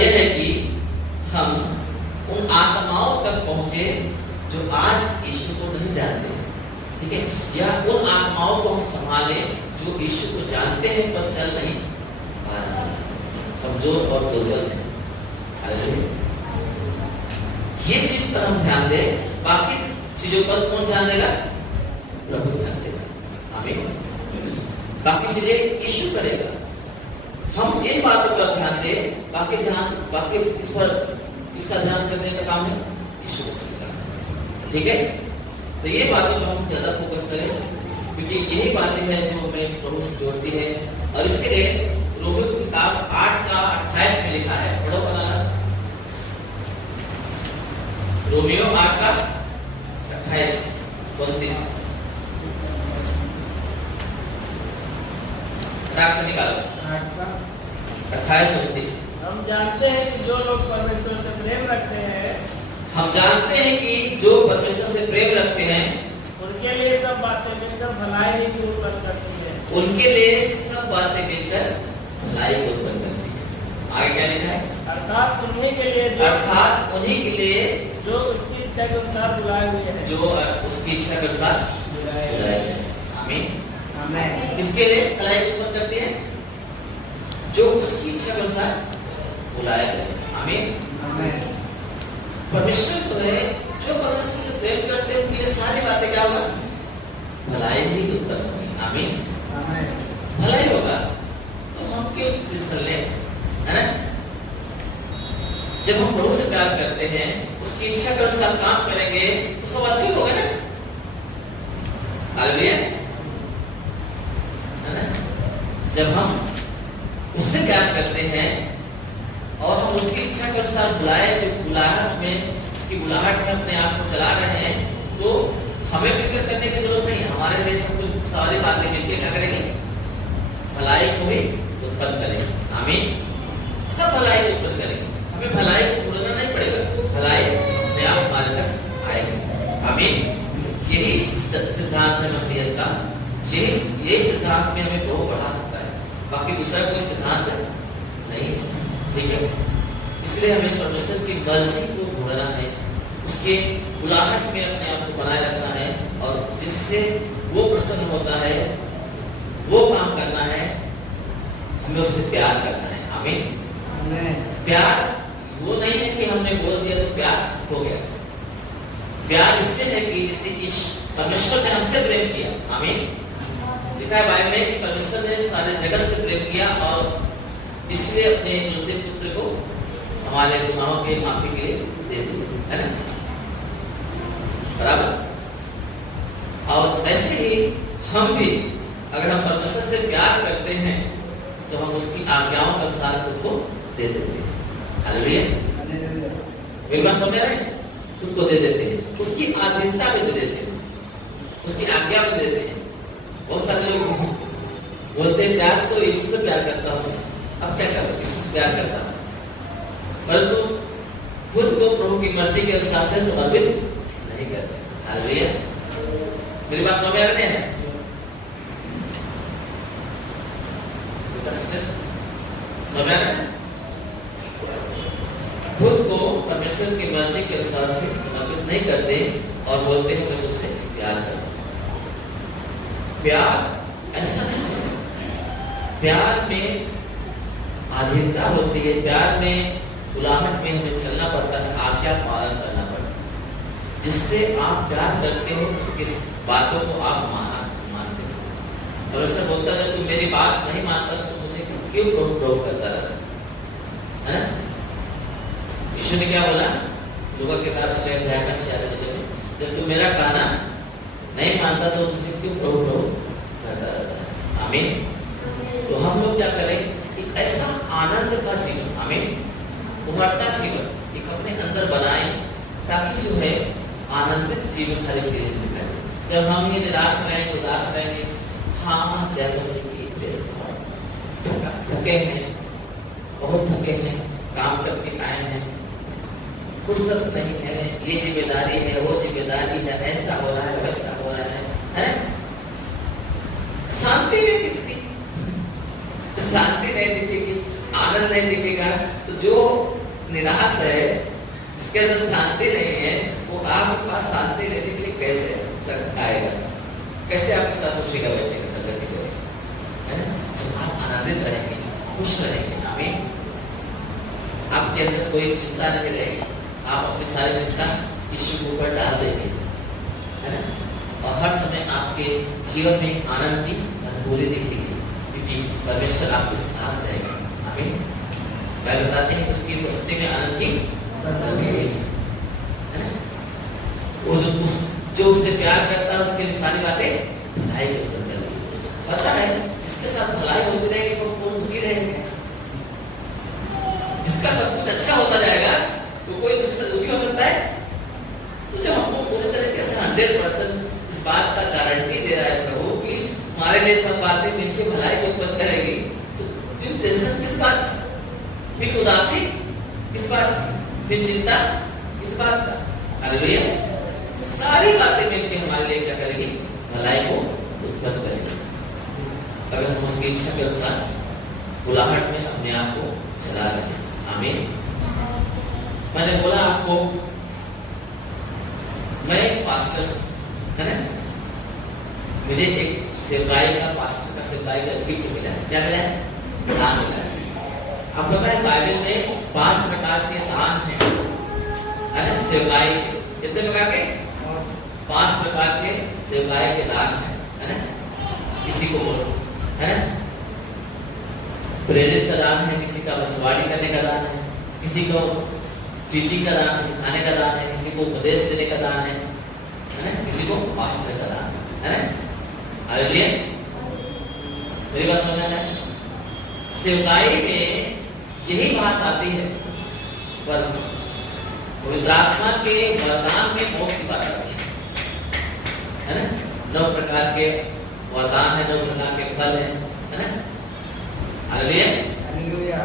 यह है कि हम उन आत्माओं तक पहुंचे जो आज यीशु को नहीं जानते, ठीक है, या उन आत्माओं को हम संभाले जो यीशु को जानते हैं पर चल नहीं पा रहे, कमजोर और दुर्बल है। ये चीज पर हम ध्यान दें, बाकी चीजों पर कौन ध्यान देगा? प्रभु ध्यान देगा। आमीन। बाकी चीजें यीशु करेगा। हम इन बातों पर ध्यान दें, बाकी इस पर इसका ध्यान करने का काम है यीशु को करना, ठीक है। तो ये बातों पर हम ज्यादा फोकस करें, क्योंकि यही बातें हैं जो हमें प्रभु से जोड़ती है। और इसके लिए रोमियो की किताब 8:28 में लिखा है, पढ़ो बनाना। रोमियो 8:28 32 से निकालो। 28-29। हम जानते हैं कि जो लोग परमेश्वर से प्रेम रखते हैं, हम जानते हैं कि जो परमेश्वर से प्रेम रखते हैं उनके लिए सब बातें मिलकर भलाई ही की उत्पन्न करती है। उनके लिए सब बातें मिलकर भलाई को उत्पन्न करती है। आगे क्या लिखा है? अर्थात उन्हीं के लिए जो उसकी इच्छा के अनुसार बुलाए हुए हैं। जो उसकी इच्छा के अनुसार बुलाए हैं। आमीन। आमीन। किसके लिए भलाई को उत्पन्न करती है? जो उसकी इच्छा के अनुसार बुलाए गए। आमीन। आमीन। परमेश्वर तो है, जो परमेश्वर से प्रेम करते हैं उनके लिए सारी बातें क्या होगा? भलाई ही उत्पन्न होगी। आमीन। भलाई होगा। तो हम क्यों टेंशन लें, है ना? जब हम प्रभु से प्यार करते हैं, उसकी इच्छा के अनुसार काम करेंगे तो सब अच्छे होगा ना? हालेलुया, है ना? जब हम उससे प्यार करते हैं और हम उसकी इच्छा के अनुसार उसकी बुलाहट में अपने आप को चला रहे हैं, तो हमें फिक्र करने की जरूरत नहीं। हमारे लिए सब कुछ सारी बातें मिलकर क्या करेंगे? भलाई को भी उत्पन्न करेंगे। आमीन। सब भलाई को उत्पन्न करेंगे। हमें भलाई को ढूंढना नहीं पड़ेगा, भलाई अपने आप हमारे तक आएगी। आमीन। यही सिद्धांत है मसीहत का। यही सिद्धांत में हमें प्रभु बढ़ा सकता है, बाकी दूसरा कोई सिद्धांत नहीं है, ठीक है। इसलिए हमें परमेश्वर की मर्जी को ढूंढना है, उसके बुलाहट में अपने आप को बनाए रखना है, और जिससे वो प्रसन्न होता है वो काम करना है। हमें उससे प्यार करना है। आमीन। प्यार वो नहीं है कि हमने बोल दिया तो प्यार हो गया। प्यार इसलिए है कि जैसे परमेश्वर ने हमसे प्रेम किया। आमीन। लिखा है बाइबल में कि परमेश्वर ने सारे जगत से प्रेम किया और इसलिए अपने एकलौते पुत्र को हमारे गुनाहों के माफी के लिए दे दिया, है ना? बराबर। और ऐसे ही हम भी अगर हम परमेश्वर से प्यार करते हैं तो हम उसकी आज्ञाओं के अनुसार खुद को दे देते हैं। हालेलुया। मेरी बात समझ रहे हैं? खुद को दे देते हैं, उसकी आधीनता में दे देते हैं, उसकी आज्ञा में दे देते हैं। बहुत सारे लोग बोलते हैं प्यार तो यीशु से प्यार करता हूँ, अब क्या करूं? यीशु से प्यार करता हूँ, परंतु खुद को प्रभु की मर्जी के अनुसार से समर्पित नहीं करते। हालेलुया। मेरी बात समझ आ रही है? समझ आ रहा है? खुद को परमेश्वर की मर्जी के अनुसार से समर्पित नहीं करते और बोलते हैं मैं तुझसे प्यार करता हूं। प्यार ऐसा नहीं है। प्यार में अधीनता होती है, प्यार में बुलाहट में हमें चलना पड़ता है, आज्ञा पालन करना पड़ता है। जिससे आप प्यार करते हो उसकी बातों को आप मानते हो। और ऐसा बोलता है तू मेरी बात नहीं मानता तो मुझे क्यों प्रोक करता रहता है ना? यीशु ने क्या बोला? लूका की किताब 6:86 में, जब तू मेरा कहना नहीं मानता तो मुझे क्यों प्रोक करता रहता है। आमीन। तो हम लोग क्या करें? एक ऐसा आनंद का जीवन, आमीन, उभरता जीवन एक अपने अंदर बनाए, ताकि जो है आनंदित जीवन हर एक दिन दिखाए। जब हम ये निराश रहेंगे, उदास रहेंगे, हाँ जय मसीह की व्यस्त थके हैं, बहुत थके हैं, काम करके आए हैं, फुर्सत नहीं है, ये जिम्मेदारी है, वो जिम्मेदारी है, ऐसा हो रहा है, वैसा हो रहा है? शांति नहीं दिखती, शांति नहीं दिखेगी, आनंद नहीं दिखेगा, तो जो निराश है, जिसके अंदर शांति नहीं है, वो आपके पास शांति लेने के लिए कैसे आएगा, कैसे आपके साथ उठेगा बैठेगा संगति करेगा? जब आप आनंदित रहेंगे, खुश रहेंगे, आमीन। आपके अंदर कोई चिंता नहीं रहेगी, आप अपनी सारी चिंता यीशु के ऊपर डाल देंगे, है ना? और हर समय आपके जीवन में आनंद की अनुभूति दिखेगी, क्योंकि परमेश्वर आपके साथ रहेगा, आमीन। क्या बताते हैं? उसकी उपस्थिति में आनंद की अनुभूति, है ना? वो जो उससे प्यार करता है, उसके लिए सारी बातें भलाई के ऊपर करती है। पता है, जिसके साथ भलाई होती रहेगी वो दुखी रहेंगे, जिसका सब कुछ अच्छा होता जाएगा तो कोई तुमसे दुखी हो सकता है? तो जब हमको पूरी तरीके से 100% इस बात का गारंटी दे रहा है प्रभु कि हमारे लिए सब बातें मिलकर भलाई को उत्पन्न करेगी, तो फिर टेंशन किस बात का, फिर उदासी किस बात की, फिर चिंता किस बात का? हालेलुया। सारी बातें मिलकर हमारे लिए क्या करेगी? भलाई को उत्पन्न करेगी, अगर हम उसकी इच्छा के अनुसार बुलाहट में अपने आप को चला रहे हैं, आमीन। मैंने बोला आपको, मैं एक पास्टर, है ना, मुझे एक सेवकाई का, पास्टर का सेवकाई का गिफ्ट मिला है। क्या मिला है? दान मिला है। आप लोग बाइबल से 5 प्रकार के दान हैं, है ना, सेवकाई के। कितने प्रकार के? 5 प्रकार के सेवकाई के दान है ना? किसी को, है ना, प्रेरित का दान है, किसी का भविष्यवाणी करने का दान है, किसी को टीचिंग का दान, सिखाने का दान है, किसी को उपदेश देने का दान है ना, किसी को पास्टर का दान है ना? हालेलुया। मेरी बात समझ में आया? सेवकाई में यही बात आती है, पर पवित्र आत्मा के वरदान में बहुत सी बात आती है ना? 9 प्रकार के वरदान है, 9 प्रकार के फल है ना? Hallelujah, hallelujah.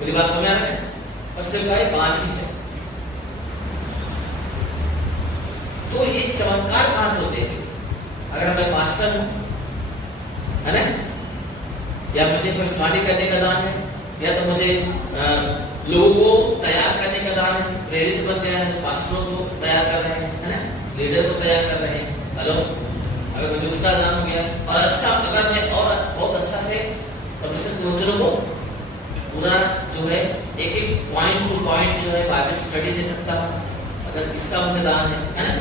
मेरी बात समझ आ रही है? और सेवकाई 5 ही है। तो ये चमत्कार कहां से होते हैं? अगर मैं पास्टर हूं, है ना, या मुझे भविष्यवाणी करने का दान है, या तो मुझे लोगों को तैयार करने का दान है, प्रेरित बन गया है, पास्टरों को तैयार कर रहे हैं, है ना, लीडर को तैयार कर रहे हैं। हेलो, अगर मुझे उसका दान हो गया, और अच्छा, अगर मैं और बहुत अच्छा से परमेश्वर के वचनों को पूरा जो है एक पॉइंट टू पॉइंट जो है बाइबल स्टडी दे सकता हूँ, अगर इसका मुझे दान है ना?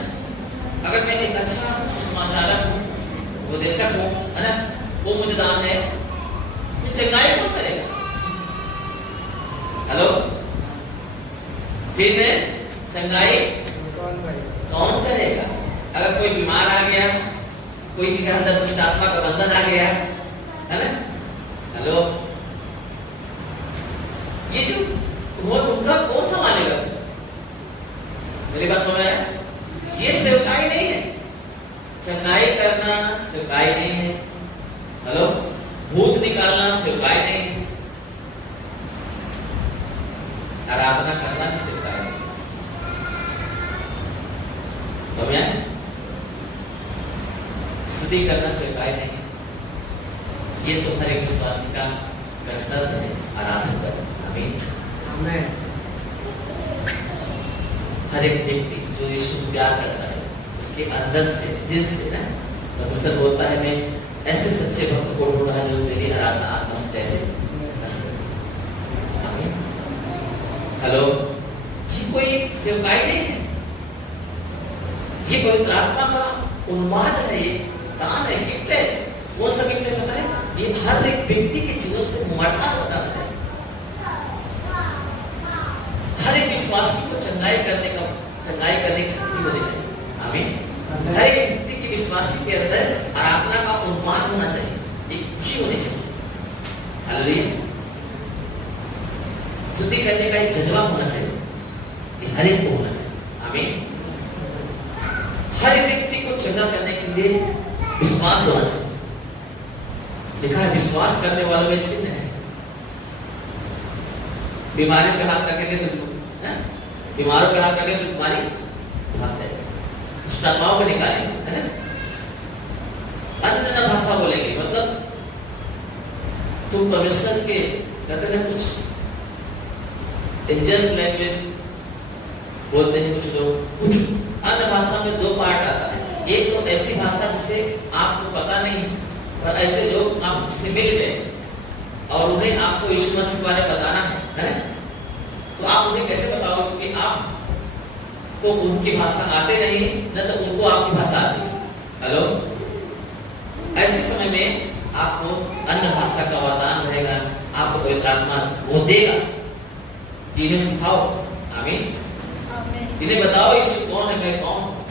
अगर मैं एक अच्छा सुसमाचारक हूँ, उपदेशक हूँ, है ना, वो मुझे दान है, फिर चंगाई कौन करेगा? हेलो, फिर चंगाई कौन करेगा? अगर कोई बीमार आ गया, कोई के अंदर दुष्ट आत्मा का बंधन आ गया, है ना? हेलो, ये जो वो उनका कौन संभालेगा? मेरी बात समझ आया? ये सेवकाई नहीं है, चंगाई करना सेवकाई नहीं है। हेलो, भूत निकालना सेवकाई नहीं है, आराधना करना भी सेवकाई नहीं है। समझ? स्तुति करना सेवकाई नहीं है। ये तो हर एक विश्वासी का कर्तव्य है, आराधना करना। आमीन, आमीन। हर एक व्यक्ति जो यीशु को प्यार करता है, उसके अंदर से, दिल से ना, परमेश्वर बोलता है, मैं ऐसे सच्चे भक्त को ढूंढा है जो मेरी आराधना आत्मा से जैसे कर सके। आमीन। हेलो, ये कोई सेवकाई नहीं है, ये पवित्र आत्मा का उन्माद है, ये दान है, गिफ्ट है। वो सब गिफ्ट है, पता है, ये हर एक व्यक्ति के जीवन से मरना होता है। हर एक विश्वासी को चंगाई करने की शक्ति होनी चाहिए। आमीन। हर एक व्यक्ति के विश्वासी के अंदर आराधना का उन्माद होना चाहिए, एक खुशी होनी चाहिए। हालेलुया। स्तुति करने का एक जज्बा होना चाहिए, ये हर एक को होना चाहिए। आमीन। हर एक व्यक्ति को चंगा करने के लिए विश्वास होना चाहिए। लिखा है, विश्वास करने वालों में चिन्ह है। बीमारी पे हाथ रखेंगे तो, बीमारों पे हाथ रखेंगे तो बीमारी भाग जाएगी, दुष्ट आत्माओं को निकालेंगे, है ना? अन्य भाषा बोलेंगे, मतलब तुम परमेश्वर के कहते हैं कुछ इंजस्ट लैंग्वेज बोलते हैं कुछ लोग। कुछ अन्य भाषा में दो पार्ट आता है, एक तो ऐसी भाषा जिसे आपको पता नहीं, और ऐसे लोग आपसे मिल गए और उन्हें आपको यीशु मसीह के बारे में बताना है ना? तो आप उन्हें कैसे बताओगे? क्योंकि आप तो उनकी भाषा आते नहीं, न तो उनको आपकी भाषा आती है। हेलो, ऐसे समय में आपको अन्य भाषा का वरदान रहेगा, आपको पवित्र आत्मा वो देगा। इन्हें सिखाओ, आमीन। इन्हें बताओ यीशु कौन है, मैं कौन।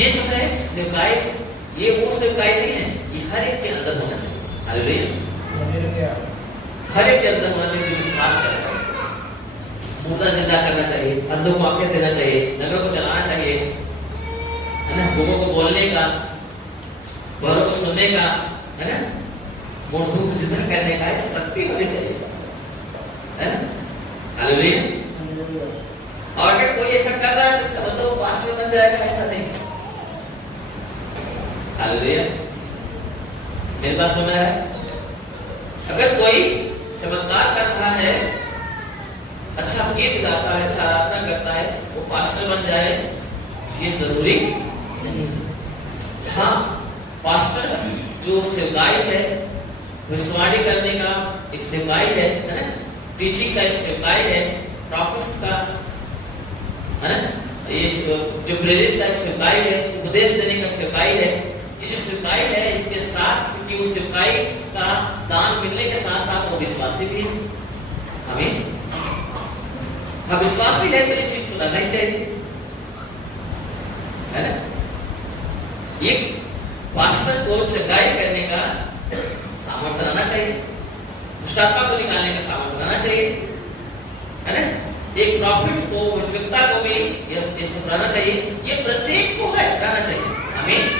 ये जो है सेवकाई, ये वो सेवकाई नहीं है, ये हर एक के अंदर होना चाहिए। हालेलुया। हर एक के अंदर होना चाहिए जो विश्वास करता है। मुर्दा जिंदा करना चाहिए, अंधों को आंखें देना चाहिए, नगर को चलाना चाहिए, है ना? लोगों को बोलने का, बड़ों को सुनने का, है ना? मुर्दों को जिंदा करने का शक्ति होनी चाहिए, है ना? हालेलुया। और अगर कोई ऐसा कर रहा है तो इसका मतलब वो पास्टर बन जाएगा, ऐसा नहीं। हालेलुया। मेरे पास सुना है, अगर कोई चमत्कार कर रहा है, अच्छा गीत गाता है, अच्छा आराधना करता है, वो पास्टर बन जाए, ये जरूरी नहीं। हाँ, पास्टर जो सेवकाई है, भविष्यवाणी करने का एक सेवकाई है ना? टीचिंग का एक सेवकाई है, प्रॉफिट्स का, है ना? ये जो प्रेरित का एक सेवकाई है, उपदेश देने का सेवकाई है। ये जो सेवकाई है, इसके साथ, क्योंकि उस सेवकाई का दान मिलने के साथ साथ वो विश्वासी भी है। आमीन। हाँ, विश्वासी है तो ये चीज तो लगना ही चाहिए, है ना? ये पास्टर को चंगाई करने का सामर्थ्य रहना चाहिए, दुष्टात्मा को निकालने का सामर्थ्य रहना चाहिए, है ना? एक प्रॉफिट को, विश्वसनीयता को भी ये सब रहना चाहिए। ये प्रत्येक को है रहना चाहिए। आमीन।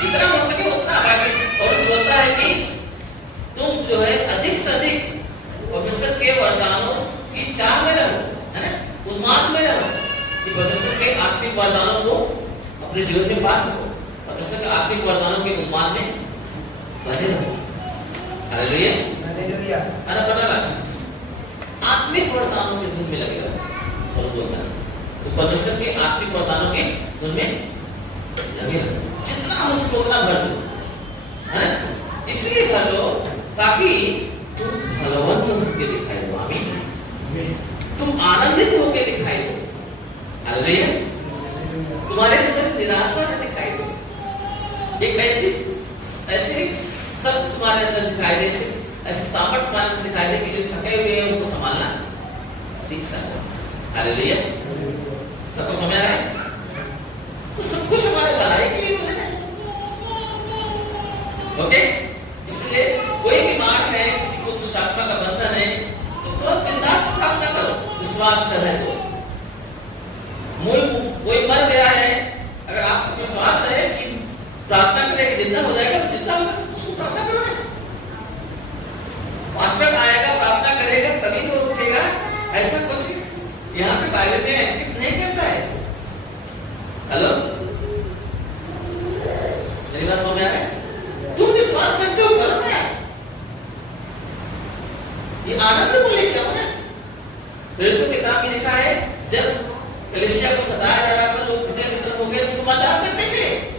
जितना हो सके उतना बाकी। और उस बोलता है कि तुम जो है अधिक से अधिक परमेश्वर के वरदानों की चाह में रहो, है ना? उन्माद में रहो कि परमेश्वर के आत्मिक वरदानों को अपने जीवन में पा सको। परमेश्वर के आत्मिक वरदानों के उन्माद में बने रहो। हालेलुया। हालेलुया। अरे बना रहा आत्मिक वरदानों के धुन में लगेगा और बोलना, तो परमेश्वर के आत्मिक वरदानों के धुन में लगेगा। जितना हो सके उतना भर दो, है ना? इसलिए भर लो ताकि तुम फलवंत होकर दिखाई दो। आमीन। तुम आनंदित होकर दिखाई दो। हालेलुया। तुम्हारे अंदर निराशा न दिखाई दो। एक ऐसी सब तुम्हारे अंदर दिखाई दे, ऐसे सामर्थ्य तुम्हारे अंदर दिखाई दे कि जो थके हुए हैं उनको संभालना सीख सको। हालेलुया। सबको समझ आ रहा है? तो सब कुछ हमारे भलाई के लिए है। ओके, इसलिए कोई बीमार है, किसी को दुष्टात्मा का बंधन है, तो तुरंत बिंदास प्रार्थना करो, विश्वास कर रहे हो। कोई मर गया है, अगर आपको विश्वास है कि प्रार्थना करेगा जिंदा हो जाएगा, तो जिंदा होगा, उसको प्रार्थना करो ना। पास्टर आएगा, प्रार्थना करेगा, तभी वो उठेगा, ऐसा कुछ यहाँ पे बाइबल में अंकित नहीं करता है। हेलो, मेरी बात समझ आ रहा है? तुम विश्वास करते हो, करो ना। ये आनंद को लेके आओ ना। फिर तो किताब में लिखा है, जब कलीसिया को सताया जा रहा था, लोग तितर-बितर हो गए, सुसमाचार करते थे,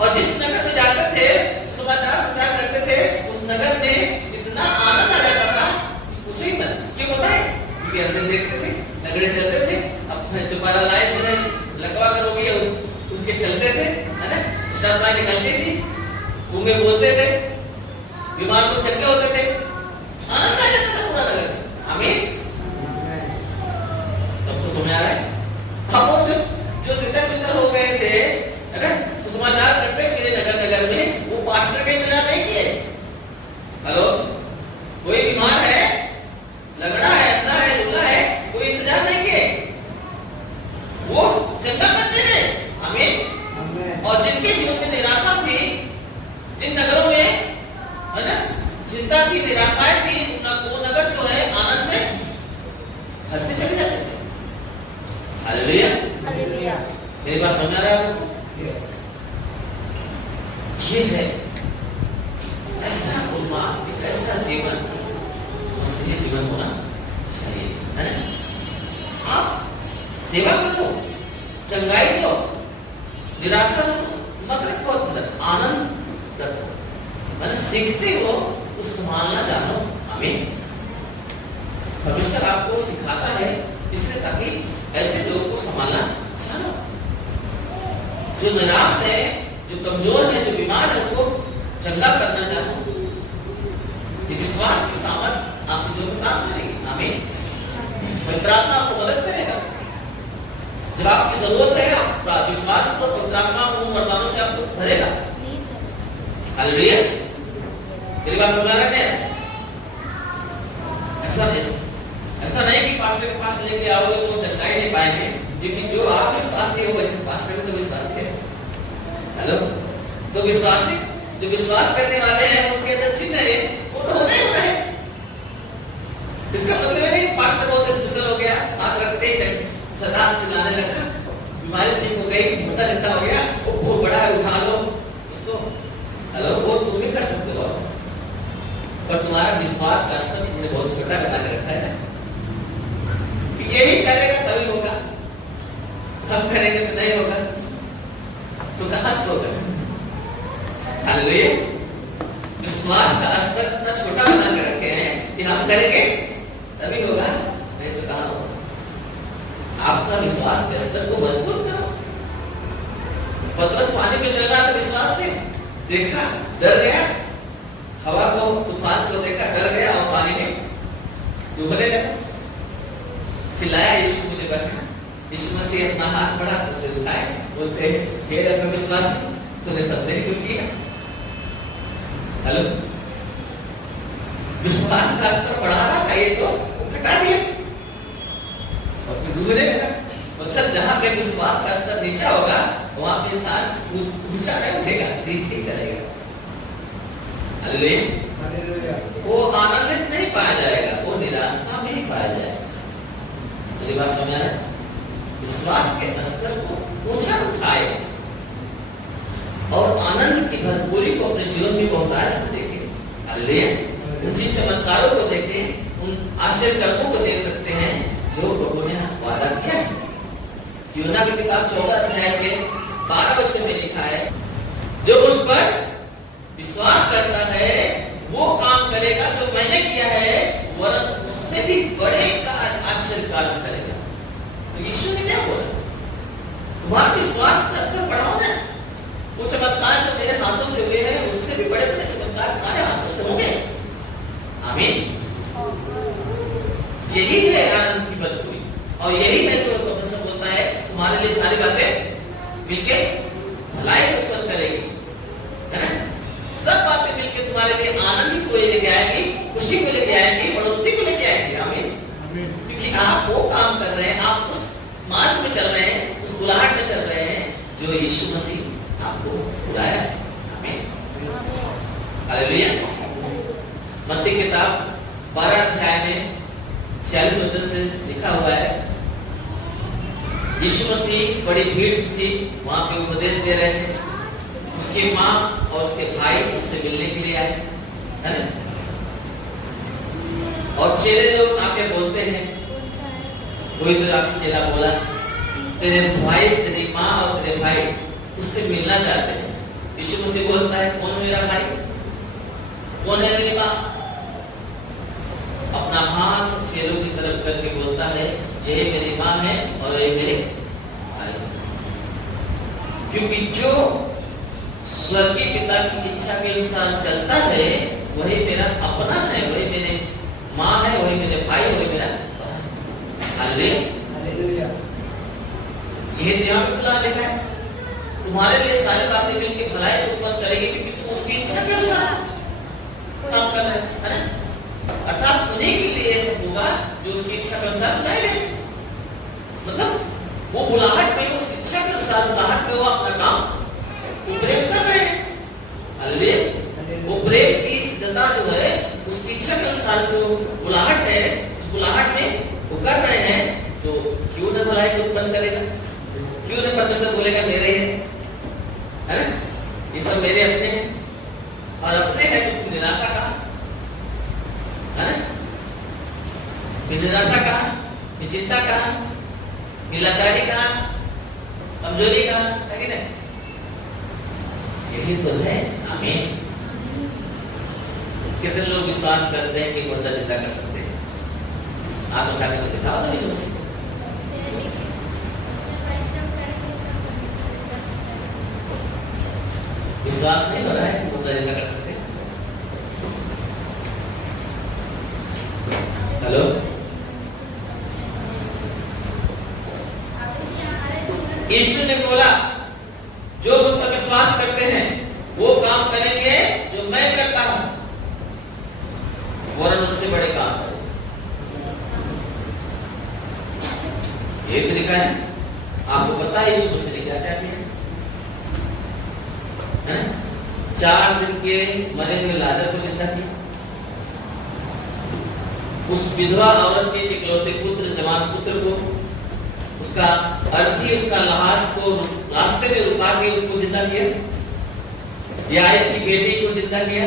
और जिस नगर में जाते थे, सुसमाचार प्रचार करते थे, उस नगर में इतना आनंद आ जाता था, पूछो ही मत। क्यों पता है? क्योंकि अंदर देखते थे, नगरे चलते थे, अपने जो पैरालाइज है, लकवा करोगे, उनके चलते थे, है ना? स्टार निकलती थी, घूमे बोलते थे, बीमार को चक्के होते थे, आनंद आ जाता था पूरा नगर। आमीन। सबको समझ आ रहा है? अब वो जो तितर-बितर हो गए थे, है ना? सुसमाचार करते मेरे नगर में, वो पास्टर का इंतजार नहीं किए। हेलो, कोई बीमार है, लगड़ा है, अंधा है, लूला है, कोई इंतजार नहीं किए, वो चंगा करते थे। आमीन। और जिनके जीवन में निराशा थी, जिन नगरों में, है ना, चिंता थी, निराशाएं थी, वो नगर जो है आनंद से भरते चले जाते थे। हालेलुया। हालेलुया। मेरी बात समझ आ रहा है आपको? ये है ऐसा उन्माद, एक ऐसा जीवन, मसीही जीवन होना चाहिए, है ना? आप सेवा करो, चंगाई दो, निराशा मत रखो, अंदर आनंद रखो, मैंने सीखते हो तो संभालना जानो। आमीन। परमेश्वर आपको सिखाता है इसलिए ताकि ऐसे लोगों को संभालना जानो। जो निराश है, जो कमजोर है, जो बीमार है, उनको चंगा करना चाहो। ये विश्वास की सामर्थ आपकी जो काम करेगी। आमीन। पवित्र आत्मा आपको मदद करेगा। जब आपकी जरूरत है, आप विश्वास करो, पवित्र आत्मा उन वरदानों से आपको भरेगा। हालेलुया। मेरी बात समझ रहे हैं? ऐसा नहीं कि पास्टर के पास लेके आओगे तो चंगाई नहीं पाएंगे, क्योंकि जो आप विश्वासी हो वैसे पास्टर भी तो विश्वासी है। हेलो, तो विश्वासी जो विश्वास करने वाले हैं उनके अंदर चिन्ह है, वो तो होना ही होता है। इसका मतलब है नहीं कि पास्टर बहुत स्पेशल हो गया, हाथ रखते ही सदा चिल्लाने लगा, बीमारी ठीक हो गई, मोटा लगता हो गया, वो बहुत बड़ा है, उठा लो इसको। हेलो, वो तुम भी कर सकते हो, पर तुम्हारा विश्वास का स्तर तुमने बहुत छोटा बना के रखा है। यही करेगा तभी होगा, हम करेंगे तो नहीं होगा, तो कहां से होगा? हालेलुया। विश्वास का स्तर इतना छोटा बना के रखे हैं कि हम करेंगे तभी होगा, नहीं तो कहां होगा? आपका विश्वास के स्तर को मजबूत करो। पतरस पानी में चल रहा था विश्वास से, देखा, डर गया, हवा को, तूफान को देखा, डर गया और पानी में डूबने लगा। चिल्लाया, यीशु मुझे बचा। यीशु मसीह अपना हाथ बढ़ा उसे उठाए, बोलते हैं, हे अविश्वासी, तूने संदेह क्यों किया? हेलो, विश्वास का स्तर बढ़ा रहा था, ये तो घटा दिया और फिर डूबने लगा। मतलब जहां पे विश्वास का स्तर नीचा होगा वहां पे इंसान ऊंचा नहीं उठेगा, नीचे चलेगा। हालेलुया। वो आनंदित नहीं पाया जाएगा, वो निराशा में ही पाया जाएगा। मेरी बात समझ आ रहा है? विश्वास के स्तर को ऊंचा उठाए और आनंद की भरपूरी को अपने जीवन में बहुतायत से देखें। हालेलुया। उन चीज चमत्कारों को देखें, उन आश्चर्य कर्मों को देख सकते हैं जो प्रभु ने वादा किया है। यूहन्ना की किताब 14 अध्याय के 12 वचन में लिखा है, जो मुझ पर विश्वास करता है वो काम करेगा जो मैंने किया है, वरन उससे भी बड़े आश्चर्य कार्य करेगा। तो यीशु ने क्या बोला? तुम्हारा विश्वास का स्तर बढ़ाओ ना। वो चमत्कार जो मेरे हाथों से हुए हैं उससे भी बड़े बड़े चमत्कार तुम्हारे हाथों से होंगे। आमीन। यही है आनंद की भरपूरी और यही है जो परमेश्वर बोलता है तुम्हारे लिए सारी बातें मिलके भलाई उत्पन्न करेगी, है ना? सब बातें मिलके तुम्हारे लिए आनंद को लेके आएगी, खुशी को लेके आएगी, बढ़ोतरी को लेके आएगी। आमीन। क्योंकि आप वो काम कर रहे हैं, आप उस मार्ग में चल रहे हैं, उस बुलाहट में चल रहे हैं जो यीशु मसीह आपको बुलाया है। आमीन। हालेलुया। मत्ती की किताब 12 अध्याय में 46 वचन से लिखा हुआ है, यीशु मसीह बड़ी भीड़ थी, वहां पे उपदेश दे रहे थे। उसकी माँ और उसके भाई उससे मिलने के लिए आए, है ना? और चेले लोग आके बोलते हैं, कोई तो आपकी चेला बोला, तेरे भाई, तेरी माँ और तेरे भाई तुझसे मिलना चाहते हैं। यीशु मसीह बोलता है, कौन मेरा भाई, कौन है मेरी माँ? अपना हाथ चेलों की तरफ करके बोलता है, ये मेरी माँ है और ये मेरे भाई। क्योंकि जो स्वर्गीय पिता की इच्छा के अनुसार चलता है वही मेरा अपना है, वही मेरे माँ है, वही मेरे भाई, वही मेरा हालेलुया। ये यहाँ पे खुला लिखा है, तुम्हारे लिए सारी बातें मिलकर भलाई उत्पन्न करेगी क्योंकि तुम उसकी इच्छा के अनुसार काम कर रहे हैं, है ना? अर्थात उन्हीं के लिए सब होगा जो उसकी इच्छा के अनुसार बुलाएंगे। मतलब वो बुलाहट में, उस इच्छा के अनुसार बुलाहट में वो अपना काम प्रेम कर रहे हैं। हालेलुया। वो प्रेम की सिद्धता जो है उसकी इच्छा के अनुसार जो बुलाहट है, उस बुलाहट में वो कर रहे हैं, तो क्यों न भलाई को उत्पन्न करेगा? क्यों न परमेश्वर बोलेगा मेरे है ना? ये सब मेरे अपने हैं और अपने हैं तो निराशा का, है ना? फिर निराशा कहाँ, फिर चिंता कहाँ, फिर लाचारी कहाँ, कमजोरी कहाँ, है कि नहीं? यही तो है। आमीन। कितने लोग विश्वास करते हैं कि मुर्दा जिंदा कर सकते हैं? हाथ उठाने को दिखाओ ना विश्वास। विश्वास नहीं हो रहा है कि मुर्दा जिंदा कर सकते हैं? हेलो, यीशु ने बोला जो मुझ पर विश्वास करते हैं वो काम करेंगे जो मैं करता हूं, वरन उससे बड़े काम करेंगे। ये तो लिखा है। आपको पता है यीशु मसीह ने क्या क्या किया है? 4 दिन के मरे हुए लाजर को जिंदा किया। उस विधवा औरत के इकलौते पुत्र, जवान पुत्र को, उसका अर्थी, उसका लाश को रास्ते में रुका के उसको जिंदा किया। याईर की बेटी को जिंदा किया,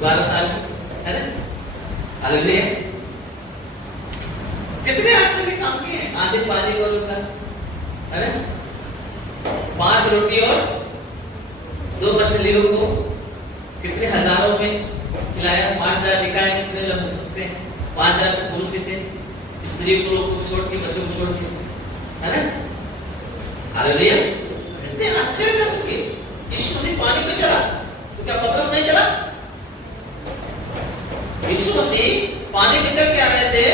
12 साल की, है ना? हालेलुया। कितने आश्चर्य काम किए हैं। आंधी पानी को रोका, है ना? 5 रोटी और 2 मछलियों को कितने हजारों में खिलाया। 5000 लिखा है, कितने लोग हो सकते हैं? 5000 तो पुरुष थे, स्त्री को छोड़ के, बच्चों को छोड़ के, है ना? हालेलुया। इतने आश्चर्य कर चुके। यीशु मसीह पानी पे चला तो क्या पतरस नहीं चला? यीशु मसीह पानी पे चल के आ रहे थे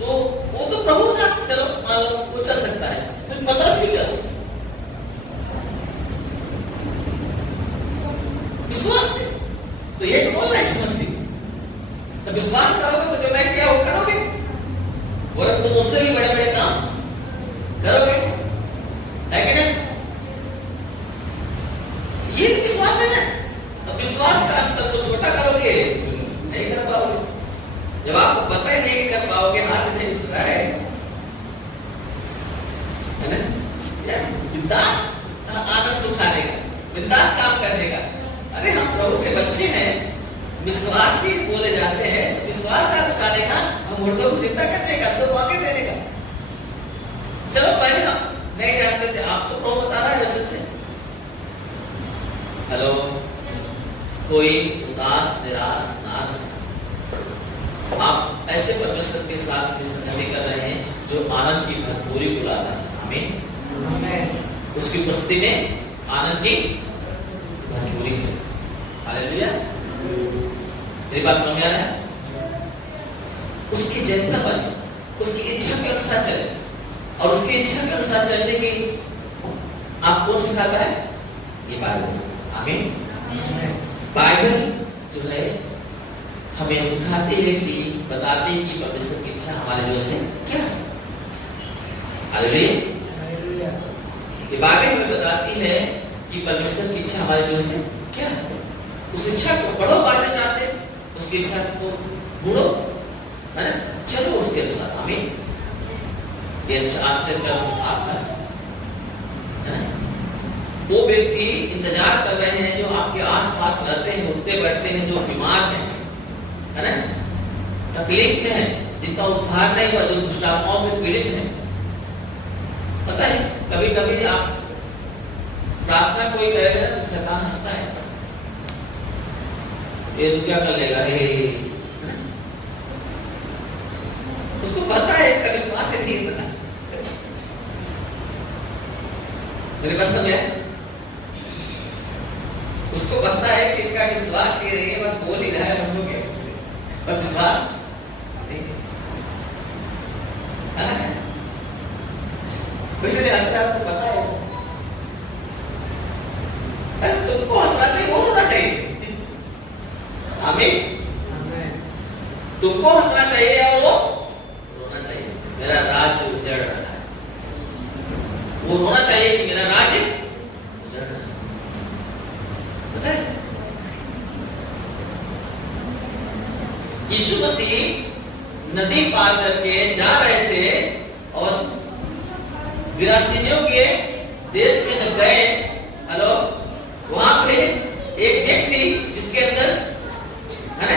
तो वो तो प्रभु था, चलो मान लो वो चल सकता है, फिर पतरस भी चला विश्वास से। तो ये तो बोल रहा है यीशु मसीह, तो विश्वास करोगे तो जो मैं क्या वो करोगे, और तुम उससे भी बड़े बड़े काम करोगे, है कि नहीं? ये विश्वास है ना। तो विश्वास का स्तर को छोटा करोगे नहीं कर पाओगे। जब आपको पता ही नहीं कर पाओगे, हाथ नहीं उठ रहा है ना? बिंदास आनंद से उठाने का, बिंदास काम करने का। अरे हम प्रभु के बच्चे हैं, विश्वासी बोले जाते हैं, विश्वास से उठाने का, हम मुर्दों को जिंदा करने का, तो मौके देने का। चलो पहले हम नहीं जानते थे, आप तो प्रभु बता रहा है वचन से। हेलो, कोई उदास निराश ना रहे। आप ऐसे परमेश्वर के साथ संगति कर रहे हैं जो आनंद की भरपूरी को लाता है। आमीन। उसकी उपस्थिति में आनंद की भरपूरी है। हालेलुया। मेरी बात समझ आ रहा है? उसकी जैसा बने, उसकी इच्छा के अनुसार चले, और उसकी इच्छा के अनुसार चलने की आपको सिखाता है ये बाइबल। आमीन। बाइबल जो है हमें सिखाती है कि बताती है कि परमेश्वर की इच्छा हमारे जीवन से क्या है। हालेलुया। ये बाइबल हमें बताती है कि परमेश्वर की इच्छा हमारे जीवन से क्या है। उस इच्छा को पढ़ो बाइबल में आते, उसकी इच्छा को ढूंढो, है ना? चलो उसके अनुसार। आमीन। ये आश्चर्य का आपका है। वो व्यक्ति इंतजार कर रहे हैं जो आपके आसपास रहते हैं, उठते बैठते हैं, जो बीमार हैं, है ना? तकलीफ में हैं, जिनका उद्धार नहीं हुआ, जो दुष्ट आत्माओं से पीड़ित हैं। पता है कभी कभी आप प्रार्थना कोई करेगा ना तो शैतान हंसता है, ये तो क्या कर लेगा, उसको पता है, इसका विश्वास है नहीं पता। मेरे पास समय उसको पता है कि इसका विश्वास ये नहीं है, बस बोल ही रहा है, बस हो गया, पर विश्वास नहीं। वैसे आपको पता है, तुमको हंसना चाहिए, वो होना चाहिए। आमीन। तुमको हंसना चाहिए और वो रोना चाहिए। मेरा राज्य उजड़ रहा है, वो रोना चाहिए कि मेरा राज्य उजड़ रहा है। पता है यीशु मसीह नदी पार करके जा रहे थे और गिरासीनियों के देश में जब गए, हेलो, वहां पे एक व्यक्ति जिसके अंदर है ना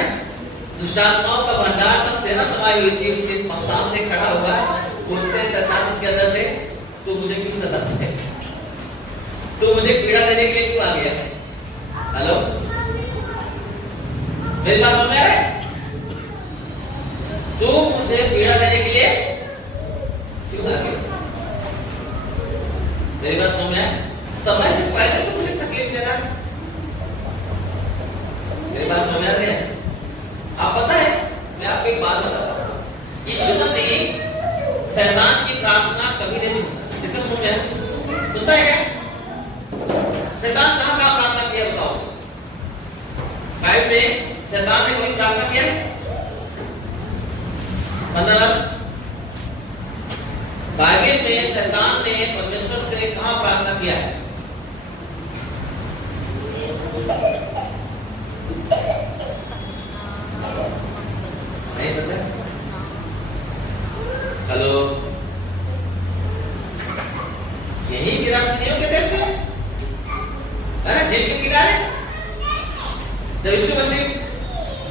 दुष्ट आत्माओं का भंडार का सेना समाई हुई थी, उसके सामने खड़ा हुआ है, बोलते शैतान उसके अंदर से, तू मुझे क्यों सताता है, तू मुझे पीड़ा देने के लिए क्यों आ गया है? हेलो, मेरी बात समझ में आ रहा है? तू मुझे पीड़ा देने के लिए क्यों आ गया? मेरी बात समझ में आया? समय से पहले तो मुझे तकलीफ देना, मेरी बात समझ आ रही है? आप पता है, मैं आपको एक बात बताता हूँ, यीशु मसीह शैतान की प्रार्थना कभी नहीं सुनता। कितना सुन रहे? सुनता है क्या? शैतान कहाँ कहाँ प्रार्थना किया बताओ? बाइबल में शैतान ने कभी प्रार्थना किया है? मतलब बाइबल में शैतान ने परमेश्वर से कहाँ प्रार्थना किया है? नहीं पता? हेलो, यही गिरासियों के देश में है ना, झील के किनारे, जब यीशु मसीह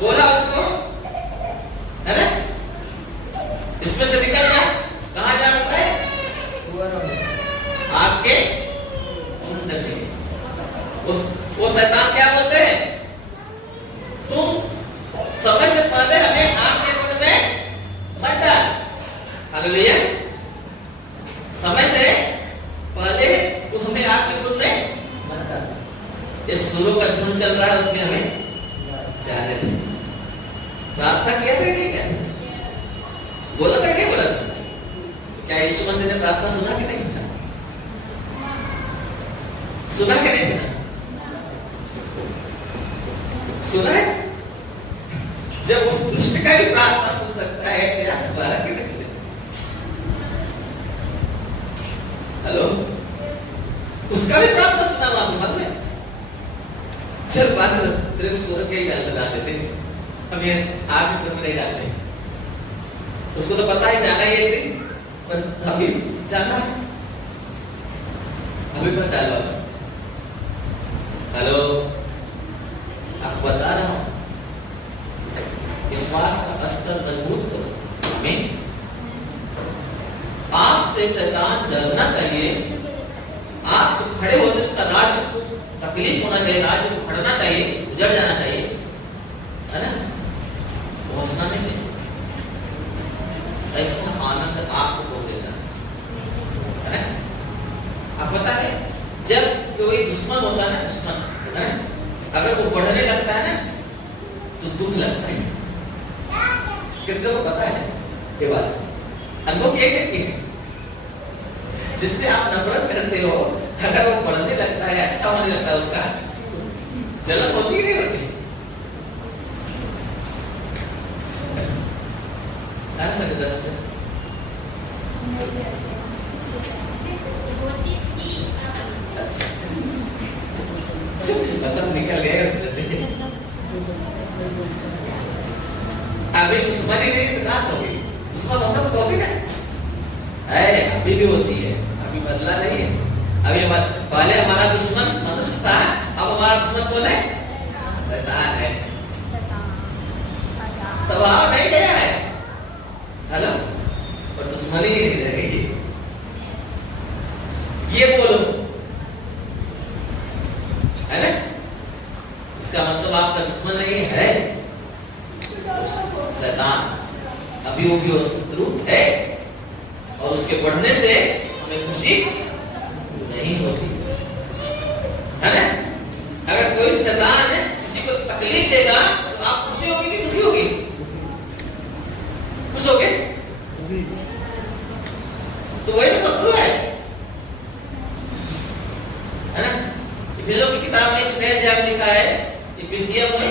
बोला उसको, है ना, इसमें से निकल जा, कहां जा पता है? आपके कुंड में। वो शैतान क्या बोलते हैं? तुम समय से पहले हमें आपके कुंड में मत डाल। हालेलुया, समय से पहले तू हमें आपके कुंड में मत डाल। इस सुरों का झुंड चल रहा है, उसमें हमें जाने दे। प्रार्थना किया था कि क्या? बोला था क्या? बोला था? क्या यीशु मसीह ने प्रार्थना सुना कि नहीं सुना? सुना कि नहीं सुना? सुना है? जब उस दुष्ट का भी प्रार्थना सुन सकता है, क्या तुम्हारा क्यों नहीं सुने? हेलो, उसका भी प्रार्थना सुना आपके मन में? चल बात तेरे सूरत के ही डाल देते, हम ये आगे कुछ नहीं डालते। उसको तो पता है जाना ये दिन, पर अभी जाना है, अभी पर डालवा। हेलो, आपको बता रहा हूं, विश्वास का स्तर मजबूत करो। आमीन। आपसे शैतान डरना चाहिए, आप खड़े होने उसका राज्य को तकलीफ होना चाहिए, राज्य को खड़ना चाहिए, उजड़ जाना चाहिए, है ना, पहुंचना नहीं चाहिए। ऐसा आनंद आपको हो देगा, है ना? आप पता है, जब कोई दुश्मन होता है ना, दुश्मन, है ना, अगर वो बढ़ने लगता है ना, तो दुख लगता है। कितने को पता है ये बात? अनुभव किया क्या? जिससे आप नफरत करते हो, अगर वो बढ़ने लगता है, अच्छा होने लगता है, उसका जलन होती ही नहीं होती? मतलब निकल गए उसमें से। अभी दुश्मनी नहीं तो नाश होगी, दुश्मन होता तो होती ना, अभी भी होती है, अभी बदला नहीं है। अभी पहले हमारा दुश्मन मनुष्य था, अब हमारा दुश्मन कौन है? शैतान है। स्वभाव नहीं गया है, हेलो, और दुश्मनी ही नहीं रहेगी। ये बोलो, है ना? इसका मतलब आपका दुश्मन नहीं है शैतान, अभी वो भी शत्रु है, और उसके बढ़ने से हमें खुशी नहीं होती, है ना? अगर कोई शैतान है किसी को तकलीफ देगा, तो आप खुशी होगी कि दुखी होगी? खुश होगे? तो वही तो शत्रु है ना? इफिसियों की किताब में 6 अध्याय में लिखा है, इफिसियों में